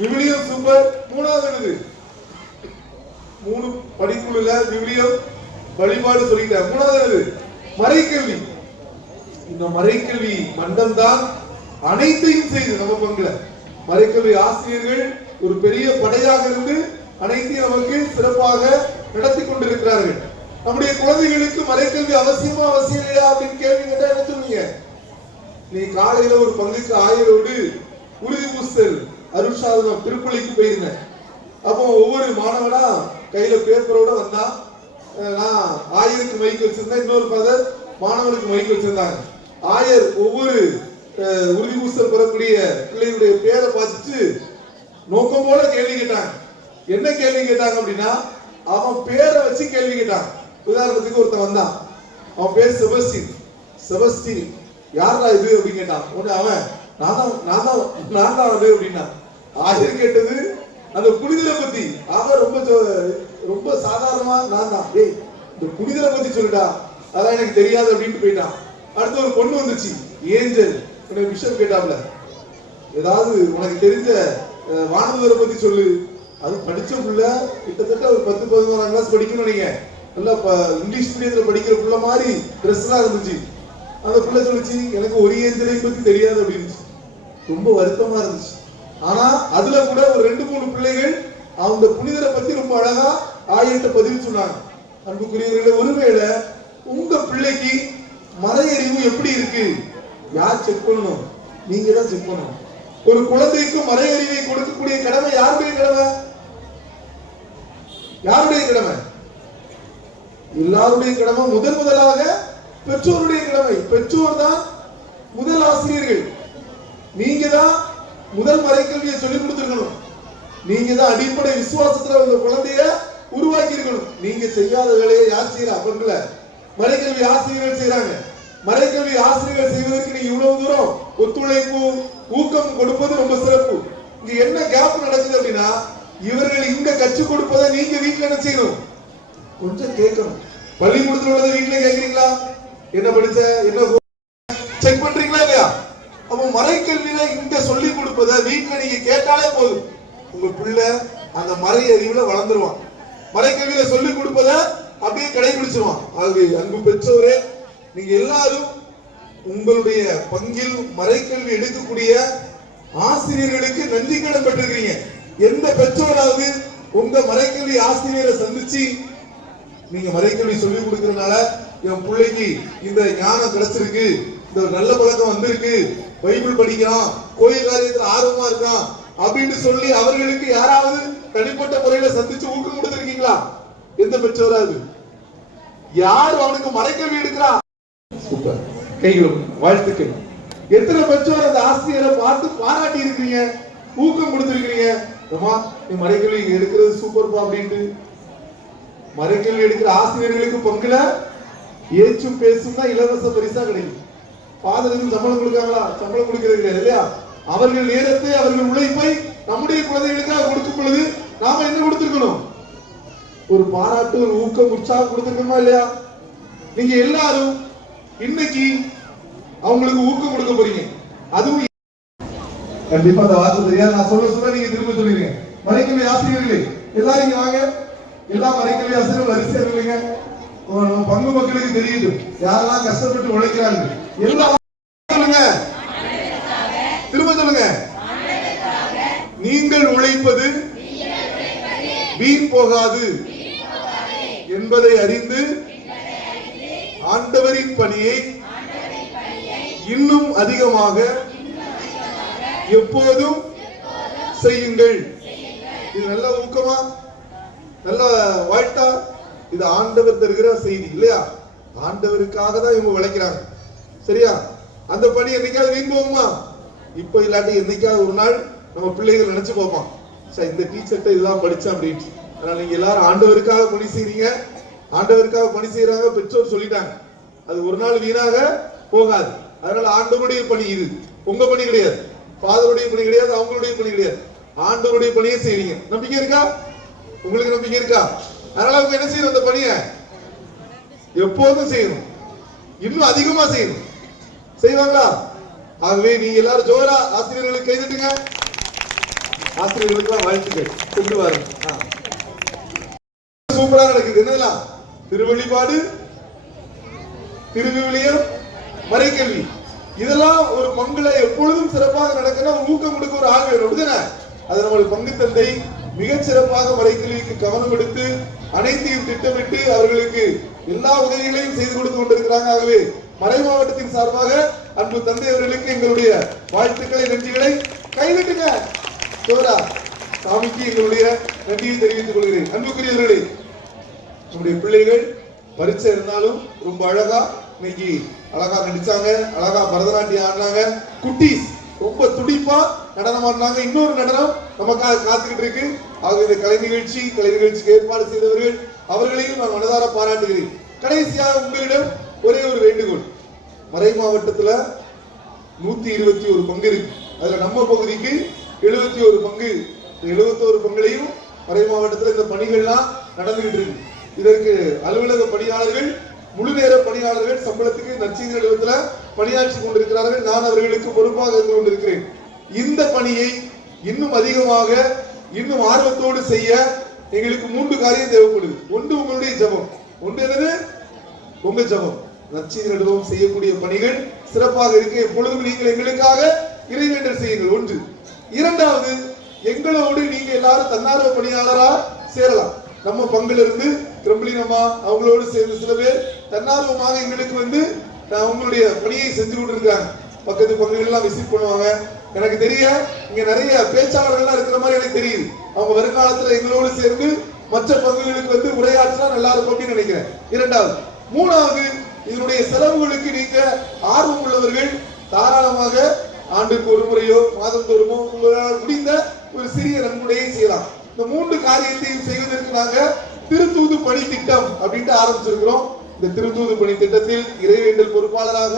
விவிலியம் சூப்பர். மூணாவது என்னது? 3 படிக்குள்ள விவிலியம் வழிபாடு சொல்லிட்டேன். மூணாவது என்னது? மறைக்கல்வி. இந்த மறைக்கல்வி மண்டம் தான் அனைத்தையும் செய்து நம்ம பங்குல. மறைக்கல்வி ஆசிரியர்கள் ஒரு பெரிய படையாக இருந்து அனைத்தையும் நமக்கு சிறப்பாக நடத்தி கொண்டிருக்கிறார்கள். நம்முடைய குழந்தைகளுக்கு மறைக்கல்வி அவசியமா அவசியம் இல்லையா அப்படின்னு கேள்வி கேட்டா என்ன சொல்லுவீங்க? நீ காலையில ஒரு பங்குக்கு ஆயரோடு உறுதி பூசல் அருட்சாதனம் திருப்பலிக்கு போயிருந்தேன். அப்போ ஒவ்வொரு மாணவனா கையில பேப்பரோட வந்தா, நான் ஆயருக்கு மைக் வச்சிருந்தேன், இன்னொரு ஃபாதர் மாணவனுக்கு மைக் வச்சிருந்தாங்க. ஆயர் ஒவ்வொரு உறுதி பூசல் பெறக்கூடிய பிள்ளைகளுடைய பேரை பார்த்துட்டு நோக்கம் போல கேள்வி கேட்டாங்க. என்ன கேள்வி கேட்டாங்க அப்படின்னா, அவன் பேரை வச்சு கேள்வி கேட்டான். உதாரணத்துக்கு ஒருத்தன் வந்தான், அவன் பேர் செபஸ்டின். செபஸ்டின் யாரா இது அப்படின்னு கேட்டான். உடனே அவன் நான் தான் அது அப்படின்னா. ஆயர் கேட்டது அந்த புனிதரை பத்தி. அவன் ரொம்ப சாதாரணமா நான் தான், டேய் இந்த புனிதரை பத்தி சொல்லிட்டா, அதான் எனக்கு தெரியாது அப்படின்ட்டு போயிட்டான். அடுத்து ஒரு பொண்ணு வந்துச்சு, ஏஞ்சல். விஷயம் கேட்டாப்ல, ஏதாவது உனக்கு தெரிஞ்ச வானதூரை பத்தி சொல்லு. அது படிச்ச புள்ள, கிட்டத்தட்ட ஒரு 10-11ஆம் கிளாஸ் படிக்கணும். நீங்க நல்லா இங்கிலீஷ் மீடியத்துல படிக்கிற புள்ள மாதிரி ட்ரெஸ் எல்லாம் இருந்துச்சு. அந்த புள்ள சொல்லிச்சு, எனக்கு ஒரு ஏஞ்சலை பத்தி தெரியாது அப்படின்னு. ரொம்ப வருத்தமா இருந்துச்சு. ஆனா அதுல கூட ஒரு 2-3 பிள்ளைகள் அவங்க புனிதரை பத்தி ரொம்ப அழகா ஆயிட்ட பதிவு சொன்னாங்க. அன்புக்குரியவர்களே, ஒருவேளை உங்க பிள்ளைக்கு மறையறிவு எப்படி இருக்கு? யார் செக் பண்ணணும்? நீங்க தான் செக் பண்ணணும். ஒரு குழந்தைக்கு மறையறிவை கொடுக்கக்கூடிய கடமை யாருடைய கடமை? யாருடைய கடமை? எல்லாருடைய கடமை. முதலாக பெற்றோருடைய கடமை. பெற்றோர் தான் முதல் ஆசிரியர்கள். நீங்க தான் முதல் மறைக்கல்வியை சொல்லிக் கொடுத்திருக்கணும். நீங்க தான் அடிப்படை விசுவாசத்துல உங்க குழந்தைய உருவாக்கி இருக்கணும். நீங்க செய்யாத வேலையை யார் செய்யறா? பங்குல மறைக்கல்வி ஆசிரியர்கள் செய்யறாங்க. மறைக்கல்வி ஆசிரியர்கள் செய்வதற்கு நீங்க இவ்வளவு தூரம் ஒத்துழைப்பு ஊக்கம் கொடுப்பது ரொம்ப சிறப்பு. இங்க என்ன கேப் நடக்குது அப்படின்னா, இவர்கள் இங்க கற்றுக் கொடுப்பதை நீங்க வீட்டுல என்ன செய்யணும்? கொஞ்சம் கேட்கணும். பள்ளிக்கூடத்துல உள்ளதை வீட்டுல கேட்கறீங்களா? என்ன படிச்ச, என்ன செக் பண்றீங்களா இல்லையா? அப்போ மறைக்கல்வியில இங்க சொல்லி கொடுப்பதை வீட்டுல நீங்க கேட்டாலே போதும், உங்க பிள்ளை அந்த மறை அறிவுல வளர்ந்துருவான். மறைக்கல்வியில சொல்லி கொடுப்பதை அப்படியே கடைபிடிச்சிருவான். ஆகவே அன்பு பெற்றோரே, நீங்க எல்லாரும் உங்களுடைய பங்கில் மறைக்கல்வி எடுக்கக்கூடிய ஆசிரியர்களுக்கு நன்றி கடன் பெற்றிருக்கீங்க. எந்த பெற்றோராவது உங்க மறைக்கல்வி ஆசிரியரை சந்திச்சு, நீங்க மறைக்கல்வி சொல்லி கொடுக்கறதுனால என் பிள்ளைக்கு இந்த ஞானம் கிடைச்சிருக்கு, இந்த நல்ல பழக்கம் வந்திருக்கு, பைபிள் படிக்கிறான், கோயில் காரியத்தில் ஆர்வமா இருக்கான் அப்படின்னு சொல்லி அவர்களுக்கு யாராவது தனிப்பட்ட முறையில சந்திச்சு ஊக்கம் கொடுத்திருக்கீங்களா? எந்த பெற்றோராவது? யார் அவனுக்கு மறைக்கல்வி எடுக்கிறா? சூப்பர், கைகளும் வாழ்த்துக்கள். எத்தனை பெற்றோர் அந்த ஆசிரியரை பார்த்து பாராட்டி இருக்கீங்க, ஊக்கம் கொடுத்திருக்கீங்க? அம்மா நீ மறைக்கல்வி எடுக்கிறது சூப்பர்ப்பா அப்படின்ட்டு. மறைக்கல்வி எடுக்கிற ஆசிரியர்களுக்கு பங்குல ஏச்சும் பேசும் தான் இலவச பரிசா கிடைக்கும். ஃபாதருக்கு சம்பளம் கொடுக்காங்களா? சம்பளம் கொடுக்கிறது கிடையாது இல்லையா? அவர்கள் நேரத்தை, அவர்கள் உழைப்பை நம்முடைய குழந்தைகளுக்காக கொடுக்கும் பொழுது நாம என்ன கொடுத்திருக்கணும்? ஒரு பாராட்டு, ஒரு ஊக்கம், உற்சாகம் கொடுத்திருக்கணுமா இல்லையா? நீங்க எல்லாரும் இன்னைக்கு அவங்களுக்கு ஊக்கம் கொடுக்க போறீங்க. அதுவும் கண்டிப்பா அந்த வார்த்தை தெரியாது, நான் சொல்ல நீங்க திரும்ப சொல்லுங்க. மறைக்கல்வி ஆசிரியர்களே எல்லாரும் இங்க வாங்க. எல்லா மறைக்கல்வி ஆசிரியர்கள் வரிசையா இல்லைங்க. பங்கு மக்களுக்கு தெரியட்டும் யாரெல்லாம் கஷ்டப்பட்டு உழைக்கிறாங்க. எல்லாம் சொல்லுங்க, திரும்ப சொல்லுங்க. நீங்கள் உழைப்பது வீண் போகாது என்பதை அறிந்து ஆண்டவரின் பணியை இன்னும் அதிகமாக எப்போதும் செய்யுங்கள். இது நல்ல ஊக்கமா, நல்ல வாழ்த்தா? இது ஆண்டவர் தருகிற செய்தி இல்லையா? ஆண்டவருக்காக தான் இவங்க உழைக்கிறாங்க, சரியா? அந்த பணி என்னைக்காவது வீண் போகுமா? இப்ப இல்லாட்டி என்னைக்காவது ஒரு நாள் நம்ம பிள்ளைகள் நினைச்சு பார்ப்பான், சார் இந்த டீச்சர்ட்ட இதுதான் படிச்சேன் அப்படின்ட்டு. அதனால நீங்க எல்லாரும் ஆண்டவருக்காக பணி செய்றீங்க, ஆண்டவருக்காக பணி செய்யறாங்க, பெற்றோர் சொல்லிட்டாங்க. அது ஒரு நாள் வீணாக போகாது. அதனால ஆண்டவருடைய பணி இது, உங்க பணி கிடையாது, ஃபாதருடைய பணி கிடையாது, அவங்களுடைய பணி கிடையாது. ஆண்டவருடைய பணியை செய்றீங்க. நம்பிக்கை இருக்கா? உங்களுக்கு நம்பிக்கை இருக்கா? அதனால அவங்க என்ன செய்யணும்? அந்த பணியை எப்போதும் செய்யணும். இன்னும் அதிகமா செய்யணும். செய்வாங்களா? ஆகவே நீங்க எல்லாரும் ஜோரா ஆசிரியர்களுக்கு கைதட்டுங்க. ஆசிரியர்களுக்கு வாழ்த்துக்கள். கொண்டு வர சூப்பரா நடக்குது. என்னலாம் திருவழிபாடு, திருவிவிலியம், மறைக்கல்வி, இதெல்லாம் ஒரு பங்குல எப்பொழுதும் சிறப்பாக நடக்கணும். ஊக்கம் கொடுக்க ஒரு ஆள் வேணும். அப்படிதானே? அது நம்மளுடைய பங்கு தந்தை மிகச் சிறப்பாக மறைக்கல்விக்கு கவனம் எடுத்து அனைத்தையும் திட்டமிட்டு அவர்களுக்கு எல்லா உதவிகளையும் செய்து கொடுத்து கொண்டிருக்கிறாங்க. ஆகவே மறை மாவட்டத்தின் சார்பாக அன்பு தந்தை அவர்களுக்கு எங்களுடைய வாழ்த்துக்களை, நன்றிகளை. கைவிட்டுங்க சோரா சாமிக்கு எங்களுடைய நன்றியை தெரிவித்துக் கொள்கிறேன். அன்புக்குரியவர்களே, நம்முடைய பிள்ளைகள் பரீட்சை இருந்தாலும் ரொம்ப அழகா இன்னைக்கு அழகா நடிச்சாங்க, அழகா பரதநாட்டியம் ஆடினாங்க. குட்டீஸ் ரொம்ப துடிப்பா நடனம் ஆடினாங்க. இன்னொரு நடனம் நமக்காக காத்துக்கிட்டு இருக்கு. ஆக இந்த கலை நிகழ்ச்சிக்கு ஏற்பாடு செய்தவர்கள் அவர்களையும் நான் மனதார பாராட்டுகிறேன். கடைசியாக உங்களிடம் ஒரே ஒரு வேண்டுகோள். மறை மாவட்டத்துல 121 பங்கு இருக்கு. அதுல நம்ம பகுதிக்கு 71 பங்கு. 71 பங்குலையும் மறை மாவட்டத்தில் இந்த பணிகள்லாம் நடந்துகிட்டு இருக்கு. இதற்கு அலுவலக பணியாளர்கள், முழு நேர பணியாளர்கள் சம்பளத்துக்கு நற்செய்தி நிலையத்தில் பணியாற்றி கொண்டிருக்கிறார்கள். நான் அவர்களுக்கு பொறுப்பாக இருந்து கொண்டிருக்கிறேன். இந்த பணியை இன்னும் அதிகமாக, இன்னும் ஆர்வத்தோடு செய்ய எங்களுக்கு 3 காரியம் தேவைப்படுது. ஒன்று உங்களுடைய ஜபம். ஒன்று என்னது? உங்க ஜபம். நற்செய்தி நிலையம் செய்யக்கூடிய பணிகள் சிறப்பாக இருக்கு. எப்பொழுதும் நீங்கள் எங்களுக்காக இறைவேண்டல் செய்யுங்கள். ஒன்று. இரண்டாவது, எங்களோடு நீங்க எல்லாரும் தன்னார்வ பணியாளரா சேரலாம். நம்ம பங்குல இருந்து கிரம்பிலினமா அவங்களோடு சேர்ந்து சில பேர் தன்னார்வமாக எங்களுக்கு அவங்களுடைய பணியை செஞ்சு கொண்டிருக்காங்க. பக்கத்து பங்குகள் எல்லாம் விசிட் பண்ணுவாங்க. எனக்கு தெரிய இங்க நிறைய பேச்சாளர்கள்லாம் இருக்கிற மாதிரி எனக்கு தெரியுது. அவங்க வருங்காலத்துல எங்களோடு சேர்ந்து மற்ற பங்குகளுக்கு உரையாற்றினா நல்லா இருக்கும் அப்படின்னு நினைக்கிறேன். இரண்டாவது. மூணாவது, இதனுடைய செலவுகளுக்கு நீங்க ஆர்வம் உள்ளவர்கள் தாராளமாக ஆண்டுக்கு ஒரு முறையோ மாதந்தோறுமோ உங்களால் முடிந்த ஒரு சிறிய நன்கொடையை செய்யலாம். இந்த 3 காரியத்தையும் செய்வதற்கு நாங்க திருத்தூது பணி திட்டம் அப்படின்ட்டு ஆரம்பிச்சிருக்கிறோம். இந்த திருத்தூது பணி திட்டத்தில் இறைவேண்டல் பொறுப்பாளராக,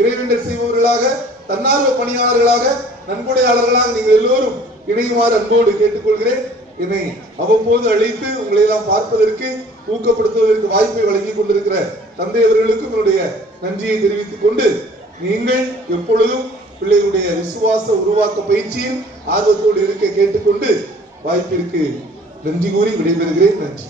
இறைவேண்டல் செய்பவர்களாக, தன்னார்வ பணியாளர்களாக, நன்கொடையாளர்களாக நீங்கள் எல்லோரும் இணையுமாறு அன்போடு கேட்டுக்கொள்கிறேன். என்னை அவ்வப்போது அழைத்து உங்களை எல்லாம் பார்ப்பதற்கு, ஊக்கப்படுத்துவதற்கு வாய்ப்பை வழங்கி கொண்டிருக்கிற தந்தை அவர்களுக்கும் என்னுடைய நன்றியை தெரிவித்துக் கொண்டு, நீங்கள் எப்பொழுதும் பிள்ளைகளுடைய விசுவாச உருவாக்க பயிற்சியில் ஆர்வத்தோடு இருக்க கேட்டுக்கொண்டு வாய்ப்பிற்கு நன்றி கூறி விடைபெறுகிறேன். நன்றி.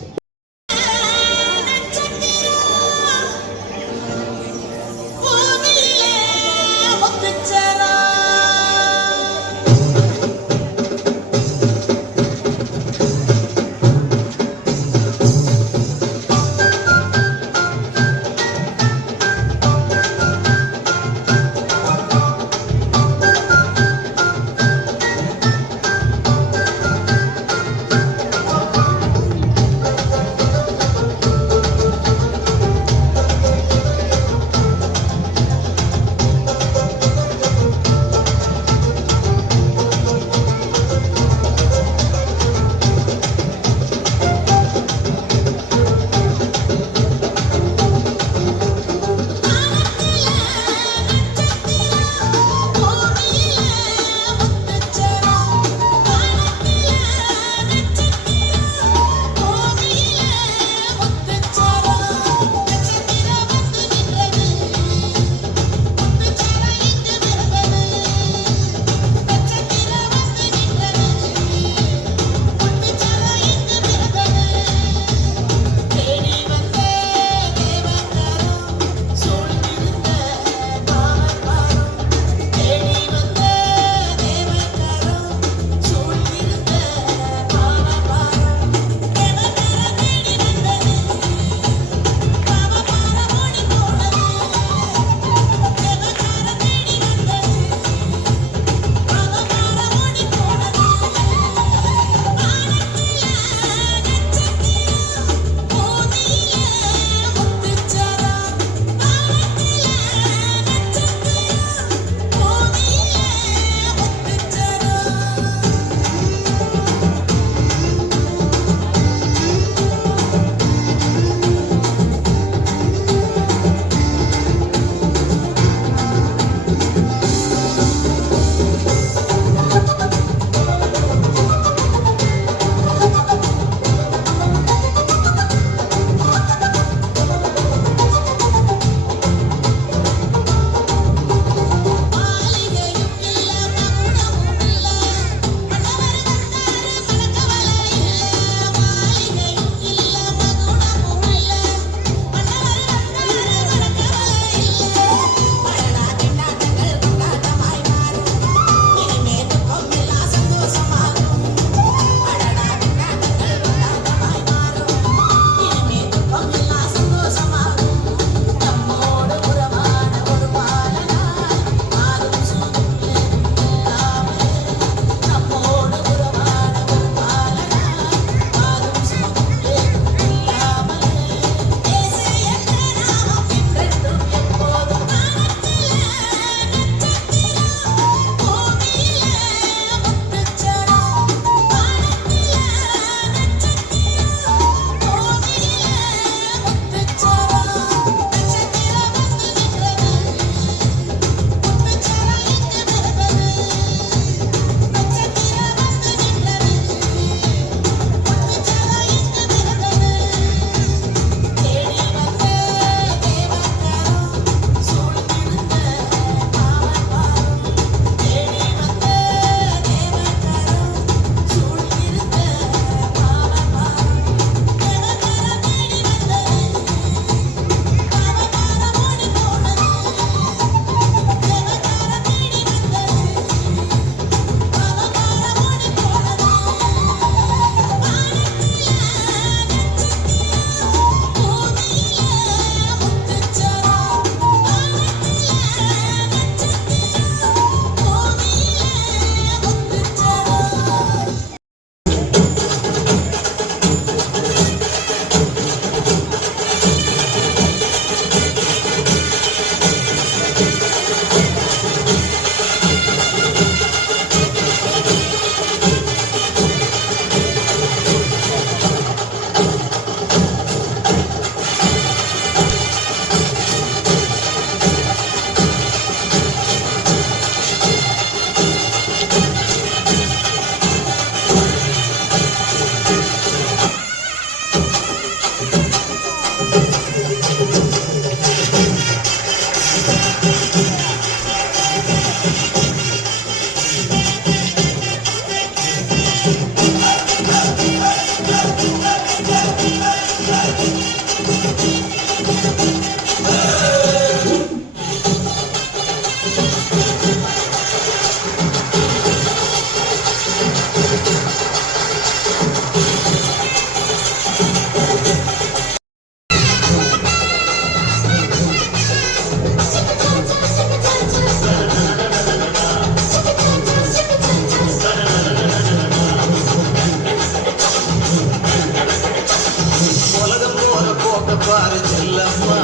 உலகம் போற போக்க பாரு செல்லம்மா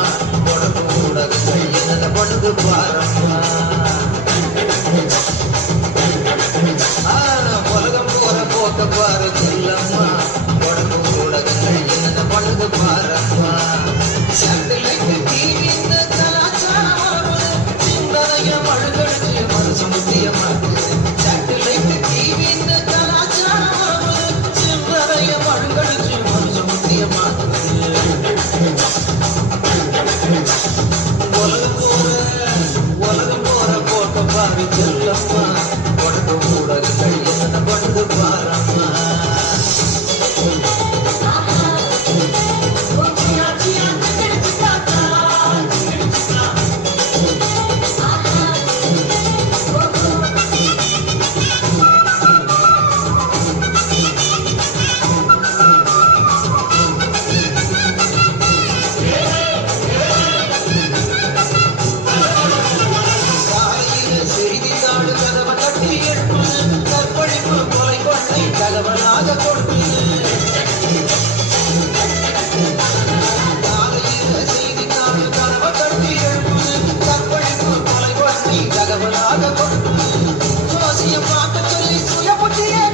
உடம்பு கூட கையில படுது பாரம்மா உலகம் போற போக்க பாரு செல்லம்மா உடம்பு கூட கையில படுது பாரம்மா சண்டைக்கு தீவிந்த கலாச்சாரம் சிந்தனைய மழுகடிச்சு மனசு முத்தியமா சண்டைக்கு தீவிந்த கலாச்சாரம் சிந்தனைய மழுகடிச்சு மனசு முத்தியமா உலகம் போற போக்க பாரு செல்லம்மா உடம்பு கூட கையில படுது பாரம்மா செய்தித்தாள் கதவை கட்டி எழுப்புது கற்பழிப்பு கொலை கொள்ளை கலவனாக கொடுக்குது செய்தித்தாள் கதவை கட்டி எழுப்புது கற்பழிப்பு கொலை கொள்ளை கலவனாக கொடுக்குது ஜோசியம் பார்க்க சொல்லி சுய புத்தியே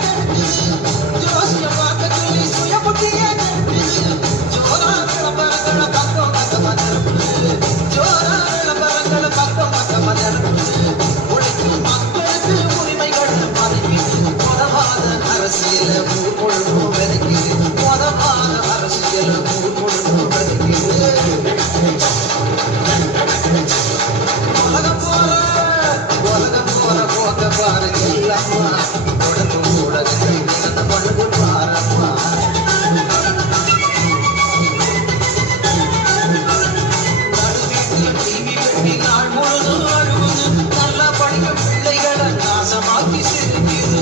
ஜோசியம் பார்க்க சொல்லி சுய புத்தியே ஜோரா விளம்பரங்கள பக்கம் பக்கம் நடக்குது ஜோரா விளம்பரங்கள பக்கம் பக்கம் நடக்குது மக்களுக்கு உரிமைகள் பதவி மதவாத அரசியல முழுமுழு விதைக்குது மதவாத அரசியல முழுமுழு விதைக்குது உலகம் போற போக்க பாரு செல்லம்மா உடம்பு கூட கையில பழுது பாரம்மா டிவி வெட்டி நாள் முழுதும் அழுகுது நல்லா படிக்கும் பிள்ளைகளை நாசமாக்கி சிரிக்குது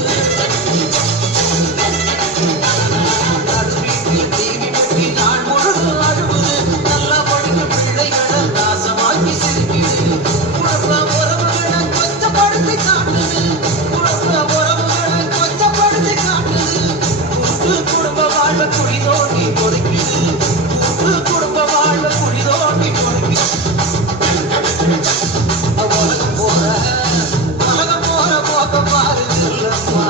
டிவி வெட்டி நாள் முழுதும் அழுகுது நல்லா படிக்கும் பிள்ளைகளை நாசமாக்கி சிரிக்குது குழப்ப உறவுகளை கொச்சப்படுத்தி காட்டுது குழப்ப உறவுகளை கொச்சப்படுத்தி காட்டுது குடும்ப வாழ்வை குழி தோண்டி பொறுக்குது குடும்ப வாழ்வை குழி தோண்டி பொறுக்குது உலகம் போற போக்க பாரு செல்லம்மா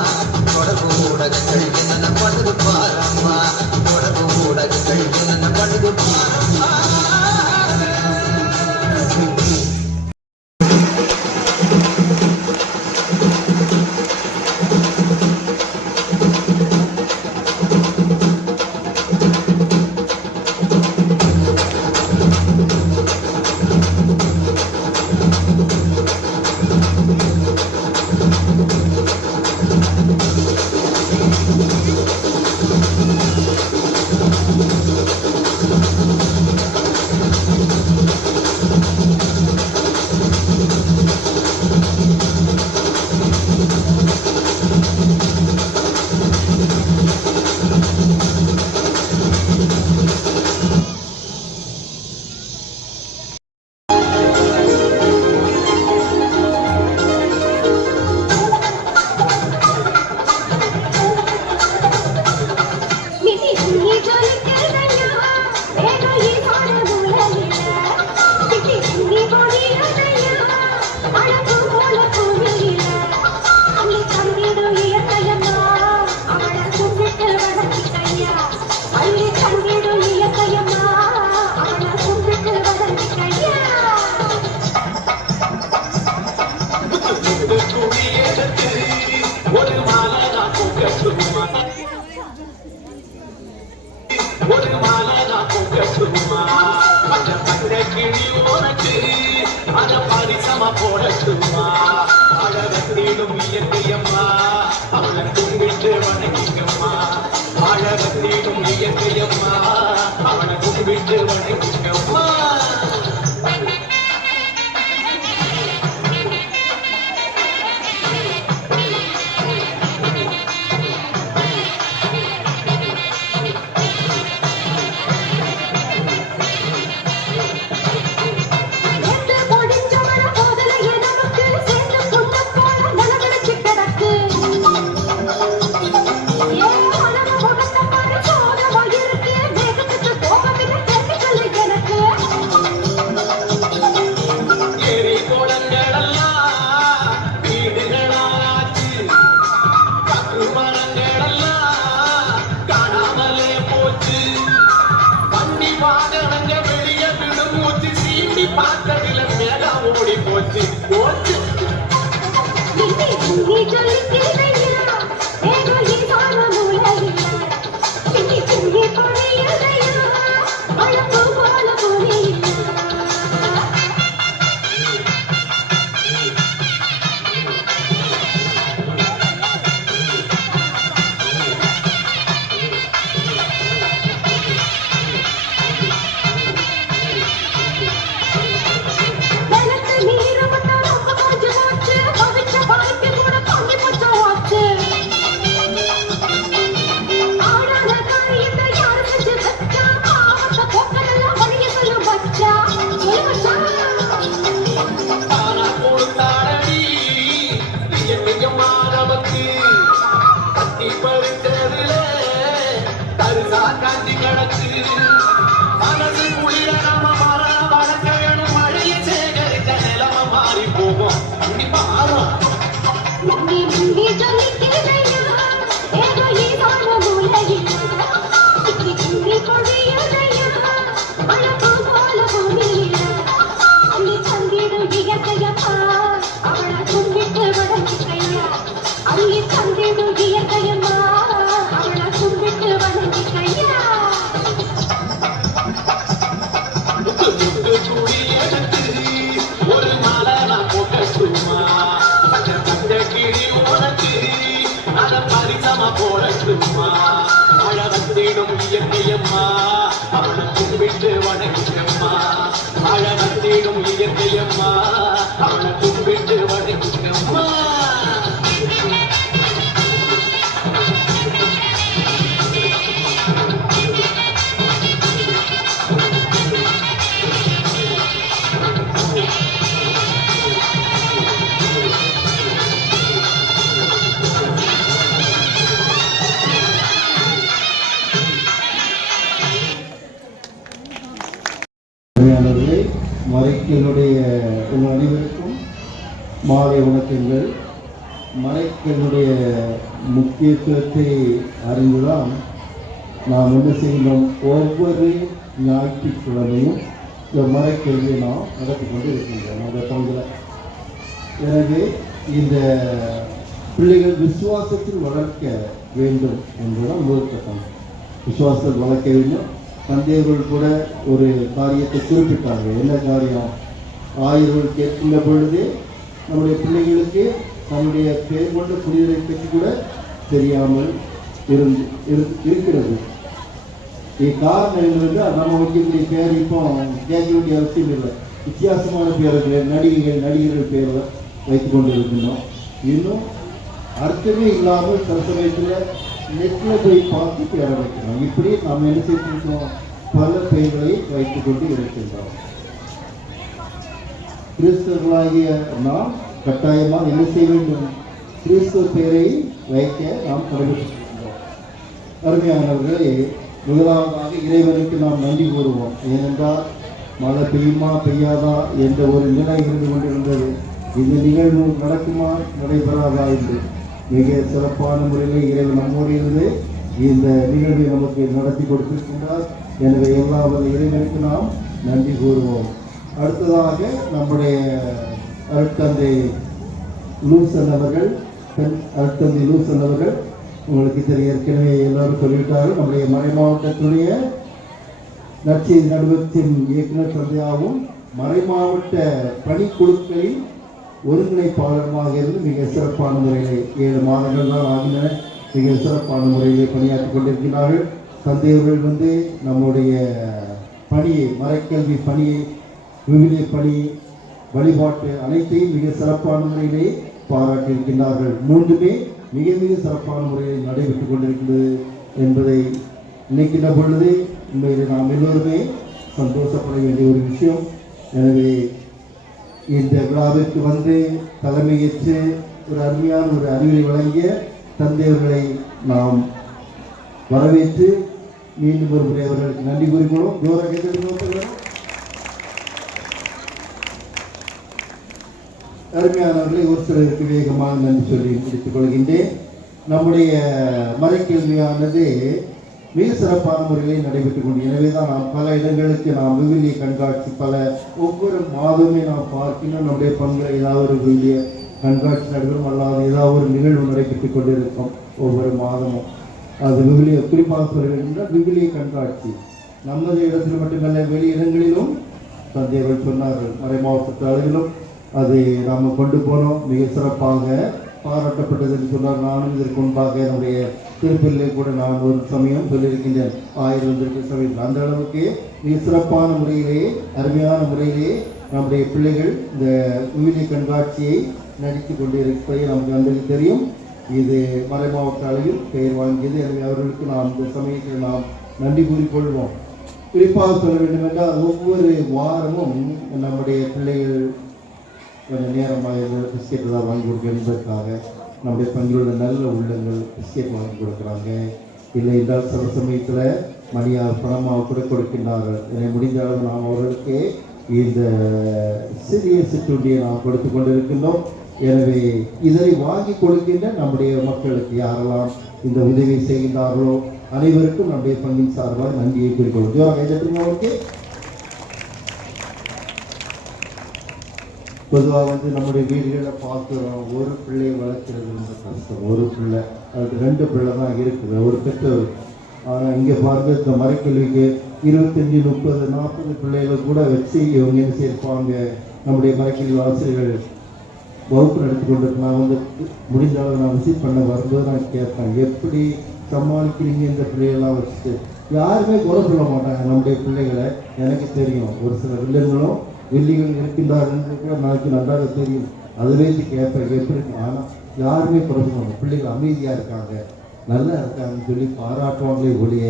உடம்பு கூட கழிக்க பண்ணுது பாரம்மா உடம்பு கூட கழிக்க பண்ணுது பாரம்மா போடட்டுமா அழகத்திலும் இயற்கையம்மா அவளை கும்பிட்டு வணங்கிக்கம்மா அழகத்திலும் இயற்கையம்மா அவளை கும்பிட்டு வணங்கிக்கம்மா முடிஞ்ச மறைக்கலுடைய உங்கள் அனைவருக்கும் மாலை வணக்கங்கள். மறைக்கலுடைய முக்கியத்துவத்தை அறிந்துதான் நாம் என்ன செய்யணும், ஒவ்வொரு ஞாயிற்றுக்கிழமையும் இந்த மறைக்கல்வியை நாம் நடத்தி கொண்டு இருக்கின்றோம் அந்த பங்கில். எனவே இந்த பிள்ளைகள் விசுவாசத்தில் வளர்க்க வேண்டும் என்பதுதான் முதல் கட்டம். விசுவாசத்தில் வளர்க்க வேண்டும். தந்தையர்கள் கூட ஒரு காரியத்தை குறிப்பிட்டாங்க. என்ன காரியம்? ஆயர்கள் கேட்கின்ற பொழுது நம்முடைய பிள்ளைகளுக்கு தன்னுடைய பெயர் கொண்ட புனிதரை பற்றி கூட தெரியாமல் இருக்கிறது. காரணம் என்னவென்றால் நம்ம வைக்கக்கூடிய பெயர் இப்போ கேட்க வேண்டிய அவசியம் இல்லை. வித்தியாசமான பெயர்கள் நடிகர்கள் பெயரை வைத்துக் கொண்டு இருக்கின்றோம். இன்னும் அர்த்தமே இல்லாமல் சில சமயத்தில் நெட்டில் போய் பார்த்து பெயர வைக்கிறோம். இப்படி நாம் என்ன செய்திருக்கிறோம், பல பெயர்களை வைத்துக் கொண்டு இருக்கின்றோம். கிறிஸ்தவர்களாகிய நாம் கட்டாயமாக என்ன செய்ய வேண்டும், கிறிஸ்தவ பெயரை வைக்க நாம் கடைபிடிக்கின்றோம். அருமையானவர்களே, முதலாவதாக இறைவனுக்கு நாம் நன்றி கூறுவோம். ஏனென்றால் மழை பெய்யுமா பெய்யாதா என்ற ஒரு நிலை இருந்து கொண்டிருந்தது. இந்த நிகழ்வு நடக்குமா நடைபெறாதா என்று மிக சிறப்பான முறையில் இறைவன் நம்மோடு இருந்து இந்த நிகழ்வை நமக்கு நடத்தி கொடுத்திருக்கின்றார். எனவே எல்லாவது இறைவனுக்கு நாம் நன்றி கூறுவோம். அடுத்ததாக நம்முடைய அருட்தந்தை லூசன் அவர்கள், அருட்தந்தை லூசன் அவர்கள், உங்களுக்கு தெரிய ஏற்கனவே எல்லாரும் சொல்லிவிட்டார்கள், நம்முடைய மறை மாவட்டத்துடைய நற்செய்தி நடுவத்தின் இயக்குனர் தந்தையாகவும் மறை மாவட்ட பணிக்குழுக்களின் ஒருங்கிணைப்பாளருமாக இருந்து மிக சிறப்பான முறையில் 7 மாதங்கள் தான் ஆகின மிக சிறப்பான முறையிலே பணியாற்றி கொண்டிருக்கிறார்கள். தந்தையர்கள் நம்முடைய பணியை, மறைக்கல்வி பணியை, விவிலிய பணி, வழிபாட்டு அனைத்தையும் மிக சிறப்பான முறையிலே பாராட்டியிருக்கிறார்கள். 3மே மிக மிக சிறப்பான முறையில் நடைபெற்றுக் கொண்டிருக்கிறது என்பதை நினைக்கின்ற பொழுது உண்மையிலே நாம் எல்லோருமே சந்தோஷப்பட வேண்டிய ஒரு விஷயம். எனவே இந்த விழாவிற்கு தலைமையேற்று ஒரு அருமையான ஒரு அறிவுரை வழங்கிய தந்தையர்களை நாம் வரவேற்று மீண்டும் ஒரு முறை அவர்களுக்கு நன்றி கூறிக்கொள்வோம். அருமையானவர்களை ஒரு சிலருக்கு வேகமாக நன்றி சொல்லி முடித்துக் கொள்கின்றேன். நம்முடைய மறைக்கல்வியானது மிக சிறப்பான முறையில் நடைபெற்றுக் கொண்டு, எனவே தான் நாம் பல இடங்களுக்கு நாம் விவிலிய கண்காட்சி ஒவ்வொரு மாதமே நாம் பார்க்கணும். நம்முடைய பங்குல ஏதாவது ஒரு விவிலிய கண்காட்சி நடைபெறும், அல்லாத ஏதாவது ஒரு நிகழ்வு நடைபெற்றுக் கொண்டிருக்கும் ஒவ்வொரு மாதமும். அது விவிலிய குறிப்பாக சொல்ல வேண்டுமென்றால் விவிலிய கண்காட்சி நமது இடத்தில் மட்டுமல்ல வெளி இடங்களிலும் தந்தையர்கள் சொன்னார்கள், மறை மாவட்டத்து அளவிலும் அதை நாம் கொண்டு போனோம். மிக சிறப்பாக பாராட்டப்பட்டது என்று சொன்னார். நானும் இதற்கு முன்பாக என்னுடைய திருப்பிலே கூட நான் ஒரு சமயம் சொல்லியிருக்கின்றேன், 1000 சமயம். அந்த அளவுக்கு மிக சிறப்பான முறையிலே அருமையான முறையிலே நம்முடைய பிள்ளைகள் இந்த விவிலிய கண்காட்சியை நடித்து கொண்டிருப்பதை நமக்கு நன்றாக தெரியும். இது மறை மாவட்ட அளவில் பெயர் வாங்கியது. எனவே அவர்களுக்கு நாம் இந்த சமயத்தில் நாம் நன்றி கூறிக்கொள்வோம். குறிப்பாக சொல்ல வேண்டும் என்றால் ஒவ்வொரு வாரமும் நம்முடைய பிள்ளைகள் கொஞ்சம் நேரமாக பிஸ்கெட் தான் வாங்கி கொடுக்க என்பதற்காக நம்முடைய பங்கிலுள்ள நல்ல உள்ளங்கள் பிஸ்கெட் வாங்கி கொடுக்குறாங்க. இல்லை என்றால் சில சமயத்தில் மணியாக பணமாக கூட கொடுக்கின்றார்கள். என்னை முடிந்த அளவு நாம் அவர்களுக்கு இந்த சிறிய சிற்றுண்டியை நாம் கொடுத்து கொண்டிருக்கின்றோம். எனவே இதனை வாங்கி கொடுக்கின்ற நம்முடைய மக்களுக்கு யாரெல்லாம் இந்த உதவி செய்கின்றார்களோ அனைவருக்கும் நம்முடைய பங்கின் சார்பாக நன்றியை குறிக்கொள்ளும். பொதுவாக நம்முடைய வீடுகளை பார்க்குறோம், ஒரு பிள்ளையை வளர்க்கிறது ரொம்ப கஷ்டம். ஒரு பிள்ளை, அதுக்கு 2 பிள்ளை தான் இருக்குது ஒரு பெற்றோர். ஆனால் இங்கே பார்க்க இந்த மறைக்கல்விக்கு 25, 30, 40 பிள்ளைகளை கூட வச்சு இவங்க என்ன செய்யிருப்பாங்க. நம்முடைய மறைக்கல்வி ஆசிரியர்கள் வகுப்பு நடத்தி கொண்டிருக்கு. நான் முடிந்த அளவு நான் விசிட் பண்ண வரும்போது நான் கேட்பேன், எப்படி சமாளிக்கிறீங்க இந்த பிள்ளைகள்லாம் வச்சுட்டு. யாருமே குறை சொல்ல மாட்டாங்க நம்முடைய பிள்ளைகளை. எனக்கு தெரியும் ஒரு சில வில்லங்களும் வில்லிகள் இருக்கின்றார்கள் கூட எனக்கு நன்றாக தெரியும். அதை வைத்து கேட்பேன் எப்படி. ஆனால் யாருமே குறை சொல்லுவாங்க. பிள்ளைகள் அமைதியாக இருக்காங்க, நல்லா இருக்காங்கன்னு சொல்லி பாராட்டுவாங்களே ஒழிய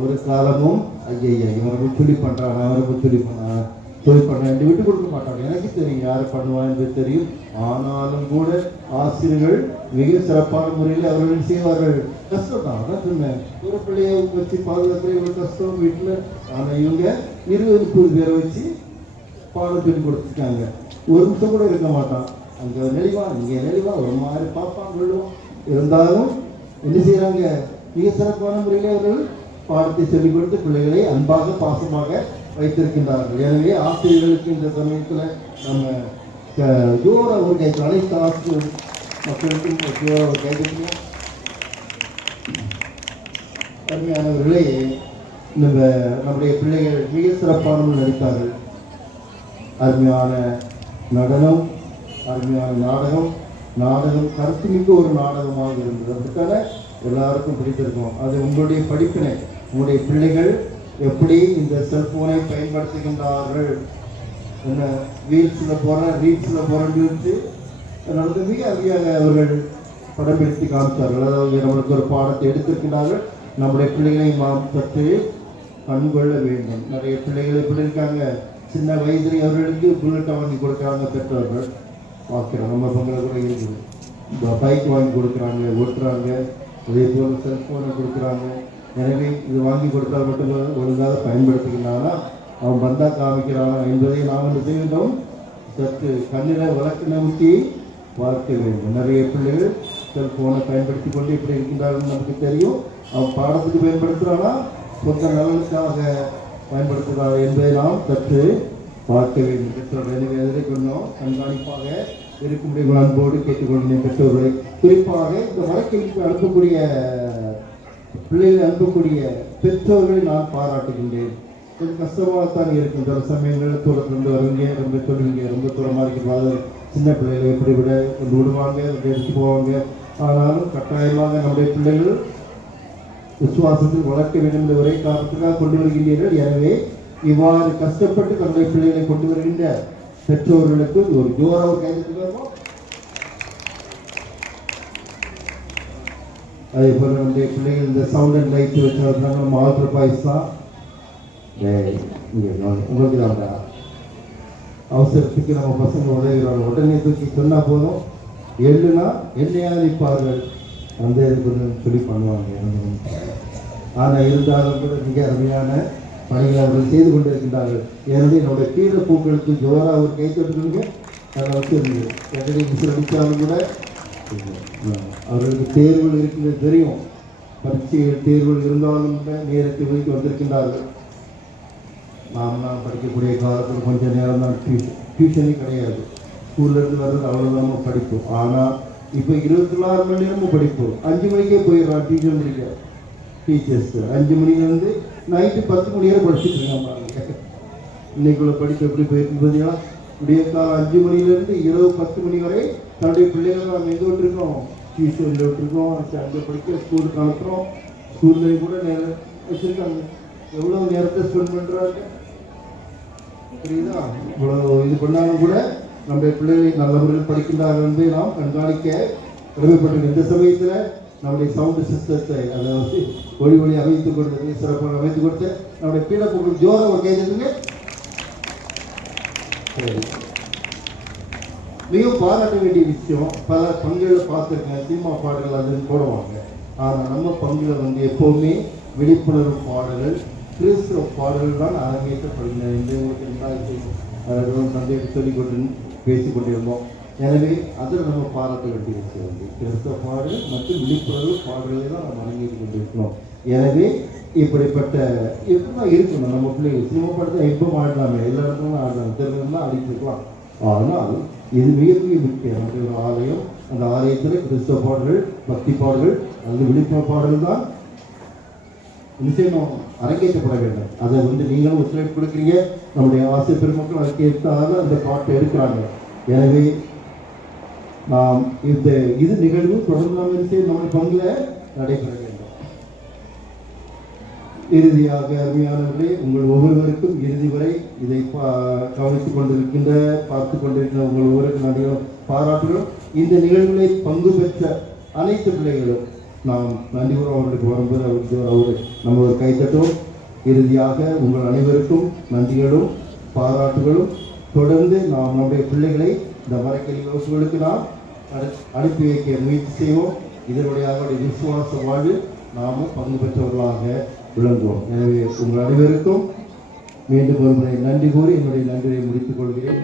ஒரு காலமும் ஐயா இவரை சொல்லி பண்ணுறாங்க அவரை சொல்லி பண்ண விட்டு கொடுக்க மாட்டாங்க. எனக்கு தெரியும் யாரை பண்ணுவாங்க என்று தெரியும். ஆனாலும் கூட ஆசிரியர்கள் மிக சிறப்பான முறையில் அவர்கள் செய்வார்கள். கஷ்டம் தான், அதான் சொன்னேன். ஒரு பிள்ளையை வச்சு பாதுகாக்கிற இவ்வளோ கஷ்டம் வீட்டில். ஆனால் இவங்க 20-30 பேரை வச்சு பாடம் சொல்லி கொடுத்துருக்காங்க. ஒரு நிமிஷம் கூட இருக்க மாட்டான். அங்கே நெளிவா இங்கே நெளிவா ஒரு மாதிரி பார்ப்பான் விழுவோம். இருந்தாலும் என்ன செய்கிறாங்க, மிக சிறப்பான முறையில் அவர்கள் பாடத்தை சொல்லிக் கொடுத்து பிள்ளைகளை அன்பாக பாசமாக வைத்திருக்கின்றார்கள். எனவே ஆசிரியர்களுக்கு இந்த சமயத்தில் நம்ம ஜோர ஒரு கைது, அனைத்து ஆசிரியர் மக்களுக்கும் ஜோர ஒரு கைது. அருமையானவர்களே, நம்முடைய பிள்ளைகள் மிக சிறப்பான நடித்தார்கள். அருமையான நடனம், அருமையான நாடகம் கருத்துமிக்க ஒரு நாடகமாக இருந்தது. அதுக்கான எல்லாருக்கும் பிடித்திருக்கும். அது உங்களுடைய படிப்பினை, உங்களுடைய பிள்ளைகள் எப்படி இந்த செல்போனை பயன்படுத்துகின்றார்கள், என்ன ரீல்ஸில் போகிறேன்னு நடந்து மிக அருமையாக அவர்கள் படம் பிடித்து காமித்தார்கள். அதாவது நம்மளுக்கு ஒரு பாடத்தை எடுத்திருக்கிறார்கள். நம்முடைய பிள்ளைகளை நாம் சற்று கண்கொள்ள வேண்டும். நிறைய பிள்ளைகள் எப்படி இருக்காங்க, சின்ன வயதிலே அவர்களுக்கு புல்லட்டை வாங்கி கொடுக்குறாங்க பெற்றோர்கள். பார்க்குறோம் நம்ம பங்களை கூட இருக்குது. பைக் வாங்கி கொடுக்குறாங்க, ஓட்டுறாங்க. அதே போல் செல்ஃபோனை கொடுக்குறாங்க. எனவே இது வாங்கி கொடுத்தால் மட்டும் ஒழுங்காக பயன்படுத்திக்கிறானா, அவன் பந்தா காமிக்கிறானா என்பதை நாம் என்ன செய்யணும், சற்று கண்ணில் விளக்கு நம்பிக்கை பார்க்க வேண்டும். நிறைய பிள்ளைகள் செல்ஃபோனை பயன்படுத்தி கொண்டு இப்படி இருக்கின்றார்கள் நமக்கு தெரியும். அவன் பாடத்துக்கு பயன்படுத்துகிறானா, சொந்த நலனுக்காக பயன்படுத்துகிறார் என்பதை நாம் சற்று பார்க்க வேண்டும். பெற்றோர்கள் எனவே எதிரை கொண்டோம் கண்காணிப்பாக இருக்கும்படி அன்போடு கேட்டுக்கொண்டேன். பெற்றோர்களை குறிப்பாக இந்த மறைக்கல்விக்கு அனுப்பக்கூடிய பிள்ளைகளை அனுப்பக்கூடிய பெற்றோர்களை நான் பாராட்டுகின்றேன். கொஞ்சம் கஷ்டமாகத்தான் இருக்கும். சில சமயங்களில் தூரத்திலிருந்து வருவீங்க, ரொம்ப சொல்லுவீங்க, ரொம்ப தூரமாக இருக்கிறாங்க. சின்ன பிள்ளைகளை எப்படி விட கொண்டு விடுவாங்க, எடுத்து போவாங்க. ஆனாலும் கட்டாயமாக நம்முடைய பிள்ளைகள் விசுவாசத்தில் வளர்க்க வேண்டும் என்ற ஒரே காரணத்துக்காக கொண்டு வருகின்றீர்கள். எனவே இவ்வாறு கஷ்டப்பட்டு தன்னுடைய பிள்ளைகளை கொண்டு வருகின்ற பெற்றோர்களுக்கு ஒரு ஜோராக கைதுக்கிறோம். அதே போல நம்முடைய பிள்ளைகள் இந்த சவுண்ட் அண்ட் லைட் வச்சாங்க. நம்ம ஆல்ட்ரு பாய்ஸ் தான் உங்களுக்கு தான் அவசரத்துக்கு நம்ம பசங்க உதவுகிறாங்க. உடனே தூக்கி சொன்னால் போதும், எழுதுனா என்னையா நிற்பார்கள் அந்த இதுன்னு சொல்லி பண்ணுவாங்க. ஆனால் இருந்தாலும் கூட மிக அருமையான பணிகளை அவர்கள் செய்து கொண்டிருக்கின்றார்கள். ஏனெனில் என்னுடைய கீழே பூக்களுக்கு ஜோராக ஒரு கை தட்டுங்க. அதை வச்சுருந்தது எத்தனை விசிறடித்தாலும் கூட அவர்களுக்கு தேர்வுகள் இருக்கிறது தெரியும். பரீட்சைகள் தேர்வுகள் இருந்தாலும் கூட நேரத்தை வைத்து வந்திருக்கின்றார்கள். நாம் படிக்கக்கூடிய காலத்தில் கொஞ்சம் நேரம் தான் டியூஷனே கிடையாது. ஸ்கூல்லேருந்து வர்றது அவ்வளோதான் படிப்பு. ஆனால் இப்போ 24 மணி நேரமும் படிப்பு. 5 மணிக்கே போயிடுறான் டீச்சர் முடிக்க. டீச்சர்ஸ் 5 மணிலேருந்து நைட்டு 10 மணி நேரம் படிச்சுட்டு இருக்கான் பாருங்க. இன்னைக்குள்ள படிப்பு எப்படி போயிருக்கு பார்த்தீங்கன்னா, விடிய காலம் 5 மணிலேருந்து இரவு 10 மணி வரை தன்னுடைய பிள்ளைகளை நம்ம எங்கே விட்டுருக்கோம், டியூஷனில் விட்டுருக்கோம், அங்கே படிக்க ஸ்கூலுக்கு அனுப்புகிறோம். ஸ்கூல்லையும் கூட நேரம் வச்சுருக்காங்க. எவ்வளோ நேரத்தை ஸ்பெண்ட் பண்ணுறாங்க புரியுதா? இவ்வளோ இது பண்ணாலும் கூட நம்முடைய பிள்ளைகளை நல்ல முறையில் படிக்கின்றார்கள் என்பதை நாம் கண்காணிக்க கடமைப்பட்டிருக்கோம். இந்த சமயத்தில் நம்முடைய சவுண்டு சிஸ்டத்தை அதாவது ஒளி அமைத்துக் கொடுத்தது, சிறப்பாக அமைத்துக் கொடுத்த நம்முடைய பீடப்புகள் ஜோர ஒரு கேட்குதுங்க. சரி, மிகவும் பாராட்ட வேண்டிய விஷயம். பல பங்குகளில் பார்த்துருக்கேன், சினிமா பாடல்கள் அது போடுவாங்க. ஆனால் நம்ம பங்குல எப்போவுமே விழிப்புணர்வு பாடல்கள், கிறிஸ்தவ பாடல்கள் தான் அரங்கேற்றப்படுகின்றன என்று சந்தேகம் சொல்லிக்கொண்டு பேசிக்கொண்டிருந்தோம். எனவே அதில் நம்ம பாராட்ட வேண்டிய விஷயம் கிறிஸ்தவ பாடல் மற்றும் விழிப்புணர்வு பாடல்களை தான் நம்ம அரங்கேற்றி கொண்டிருக்கிறோம். எனவே இப்படிப்பட்ட இப்படிதான் இருக்கணும். நம்ம பிள்ளைகள் சினிமா பாடத்தை எப்போ ஆடலாமே, எல்லா இடத்துலையும் ஆடலாம், தெரிஞ்சா அடிச்சிருக்கலாம். ஆனால் இது மிகப்பெரிய முக்கியம். அந்த ஒரு ஆலயம், அந்த ஆலயத்தில் கிறிஸ்தவ பாடல்கள், பக்தி பாடல்கள், அது விழிப்புணர்வு பாடல்கள் தான் நிச்சயம் அரங்கேற்றப்பட வேண்டும். அதை நீங்களும் ஒத்துழைப்பு கொடுக்குறீங்க. நம்முடைய ஆசை பெருமக்கள் அதுக்கு ஏற்றாக அந்த பாட்டை எடுக்கிறாங்க. எனவே நாம் இது நிகழ்வு தொடர்ந்து நாம் நம்முடைய பங்கில் நடைபெற வேண்டும். இறுதியாக அருமையானவர்களே, உங்கள் ஒவ்வொருவருக்கும் இறுதி வரை இதை கவனித்துக் கொண்டிருக்கின்ற பார்த்து கொண்டிருக்கின்ற உங்கள் ஒவ்வொருக்கும் நன்றிகளும் பாராட்டுகளும். இந்த நிகழ்வுகளை பங்கு பெற்ற அனைத்து பிள்ளைகளும் நாம் நன்றிபுரம் அவர்களுக்கு வரும்போது அவருக்கு நம்ம ஒரு கைத்தட்டும். இறுதியாக உங்கள் அனைவருக்கும் நன்றிகளும் பாராட்டுகளும். தொடர்ந்து நாம் நம்முடைய பிள்ளைகளை இந்த மரக்கல்வி வகுப்புகளுக்கு நாம் அனுப்பி வைக்க முயற்சி செய்வோம். இதனுடைய விசுவாச வாழ்வில் நாமும் பங்கு பெற்றவர்களாக விளங்குவோம். எனவே உங்கள் அனைவருக்கும் மீண்டும் ஒரு முறை நன்றி கூறி என்னுடைய நன்றியை முடித்துக் கொள்கிறேன்.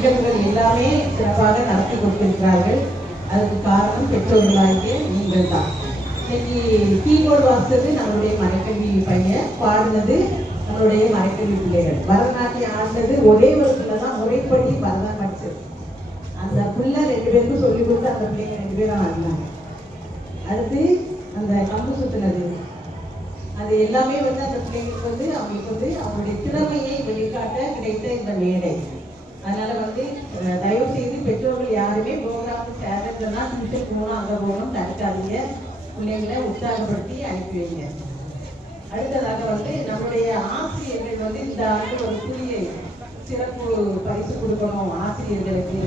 நிகழ்வுகள் எல்லாமே சிறப்பாக நடத்தி கொடுத்திருக்கிறார்கள். அதுக்கு காரணம் பெற்றோர்களாகிய நீங்கள் தான். இன்னைக்கு கீபோர்டு வாசித்தது நம்மளுடைய மறைக்கல்வி பையன், பாடினது நம்மளுடைய மறைக்கல்வி பிள்ளைகள். பரதநாட்டியம் ஆடினது ஒரே வருஷத்துல தான் முறைப்படி பரதம் படிச்சது. அந்த பிள்ளை 2 பேருக்கும் சொல்லிக் கொடுத்து அந்த பிள்ளைங்க 2 பேரும் ஆடினாங்க. அடுத்து அந்த கம்பு சுத்தினது, அது எல்லாமே வந்து அந்த பிள்ளைங்களுக்கு வந்து அவங்களுக்கு வந்து அவங்களுடைய திறமையை வெளிக்காட்ட கிடைத்த இந்த மேடை. அதனால வந்து தயவு செய்து பெற்றோர்கள் யாருமே ப்ரோக்ராம் சேனல்னா டியூஷன் போகணும் அங்கே போகணும் தடுக்காதீங்க. பிள்ளைங்களை உற்சாகப்படுத்தி அனுப்பி வைங்க. அடுத்ததாக வந்து நம்முடைய ஆசிரியர்கள் வந்து இந்த ஆண்டு ஒரு புதிய சிறப்பு பரிசு கொடுக்கணும் ஆசிரியர்களுக்கு.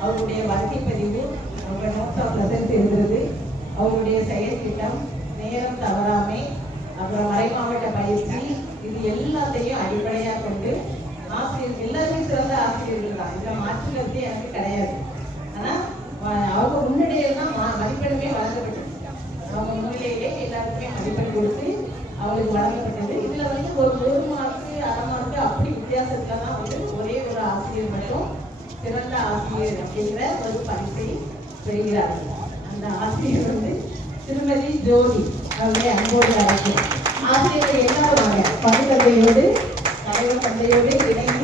அவங்களுடைய வாழ்க்கை பதிவு, அவங்க நோட்ஸ் ஆஃப் லெசன்ஸ் எழுதுறது, அவங்களுடைய செயல் திட்டம், நேரம் தவறாமை, அப்புறம் மறைமாவட்ட பயிற்சி, இது எல்லாத்தையும் அடிப்படையாக கொண்டு ஆசிரியர்கள் எல்லாருமே சிறந்த ஆசிரியர்கள் தான். இதில் மாற்றுக்கிறதே எனக்கு கிடையாது. ஆனால் அவங்க முன்னாடியில் தான் மதிப்பெண்ணுமே வழங்கப்பட்டது. அவங்க முன்னிலையிலே எல்லாருக்குமே மதிப்பெண் கொடுத்து அவங்களுக்கு வழங்கப்பட்டது. இதில் வந்து ஒரு 1 மார்க்கு 1/2 மார்க்கு அப்படி வித்தியாசத்தில் தான் வந்து ஒரே ஒரு ஆசிரியர் மட்டும் சிறந்த ஆசிரியர் அப்படிங்கிற ஒரு பரிசை பெறுகிறார்கள். அந்த ஆசிரியர் வந்து திருமதி ஜோதி. அவருடைய அன்போடு அழைக்கிறேன். ஆசிரியர்கள் எல்லாரும் வாங்க, பணித்தந்தையோடு தலைவர் தந்தையோடு இணைந்து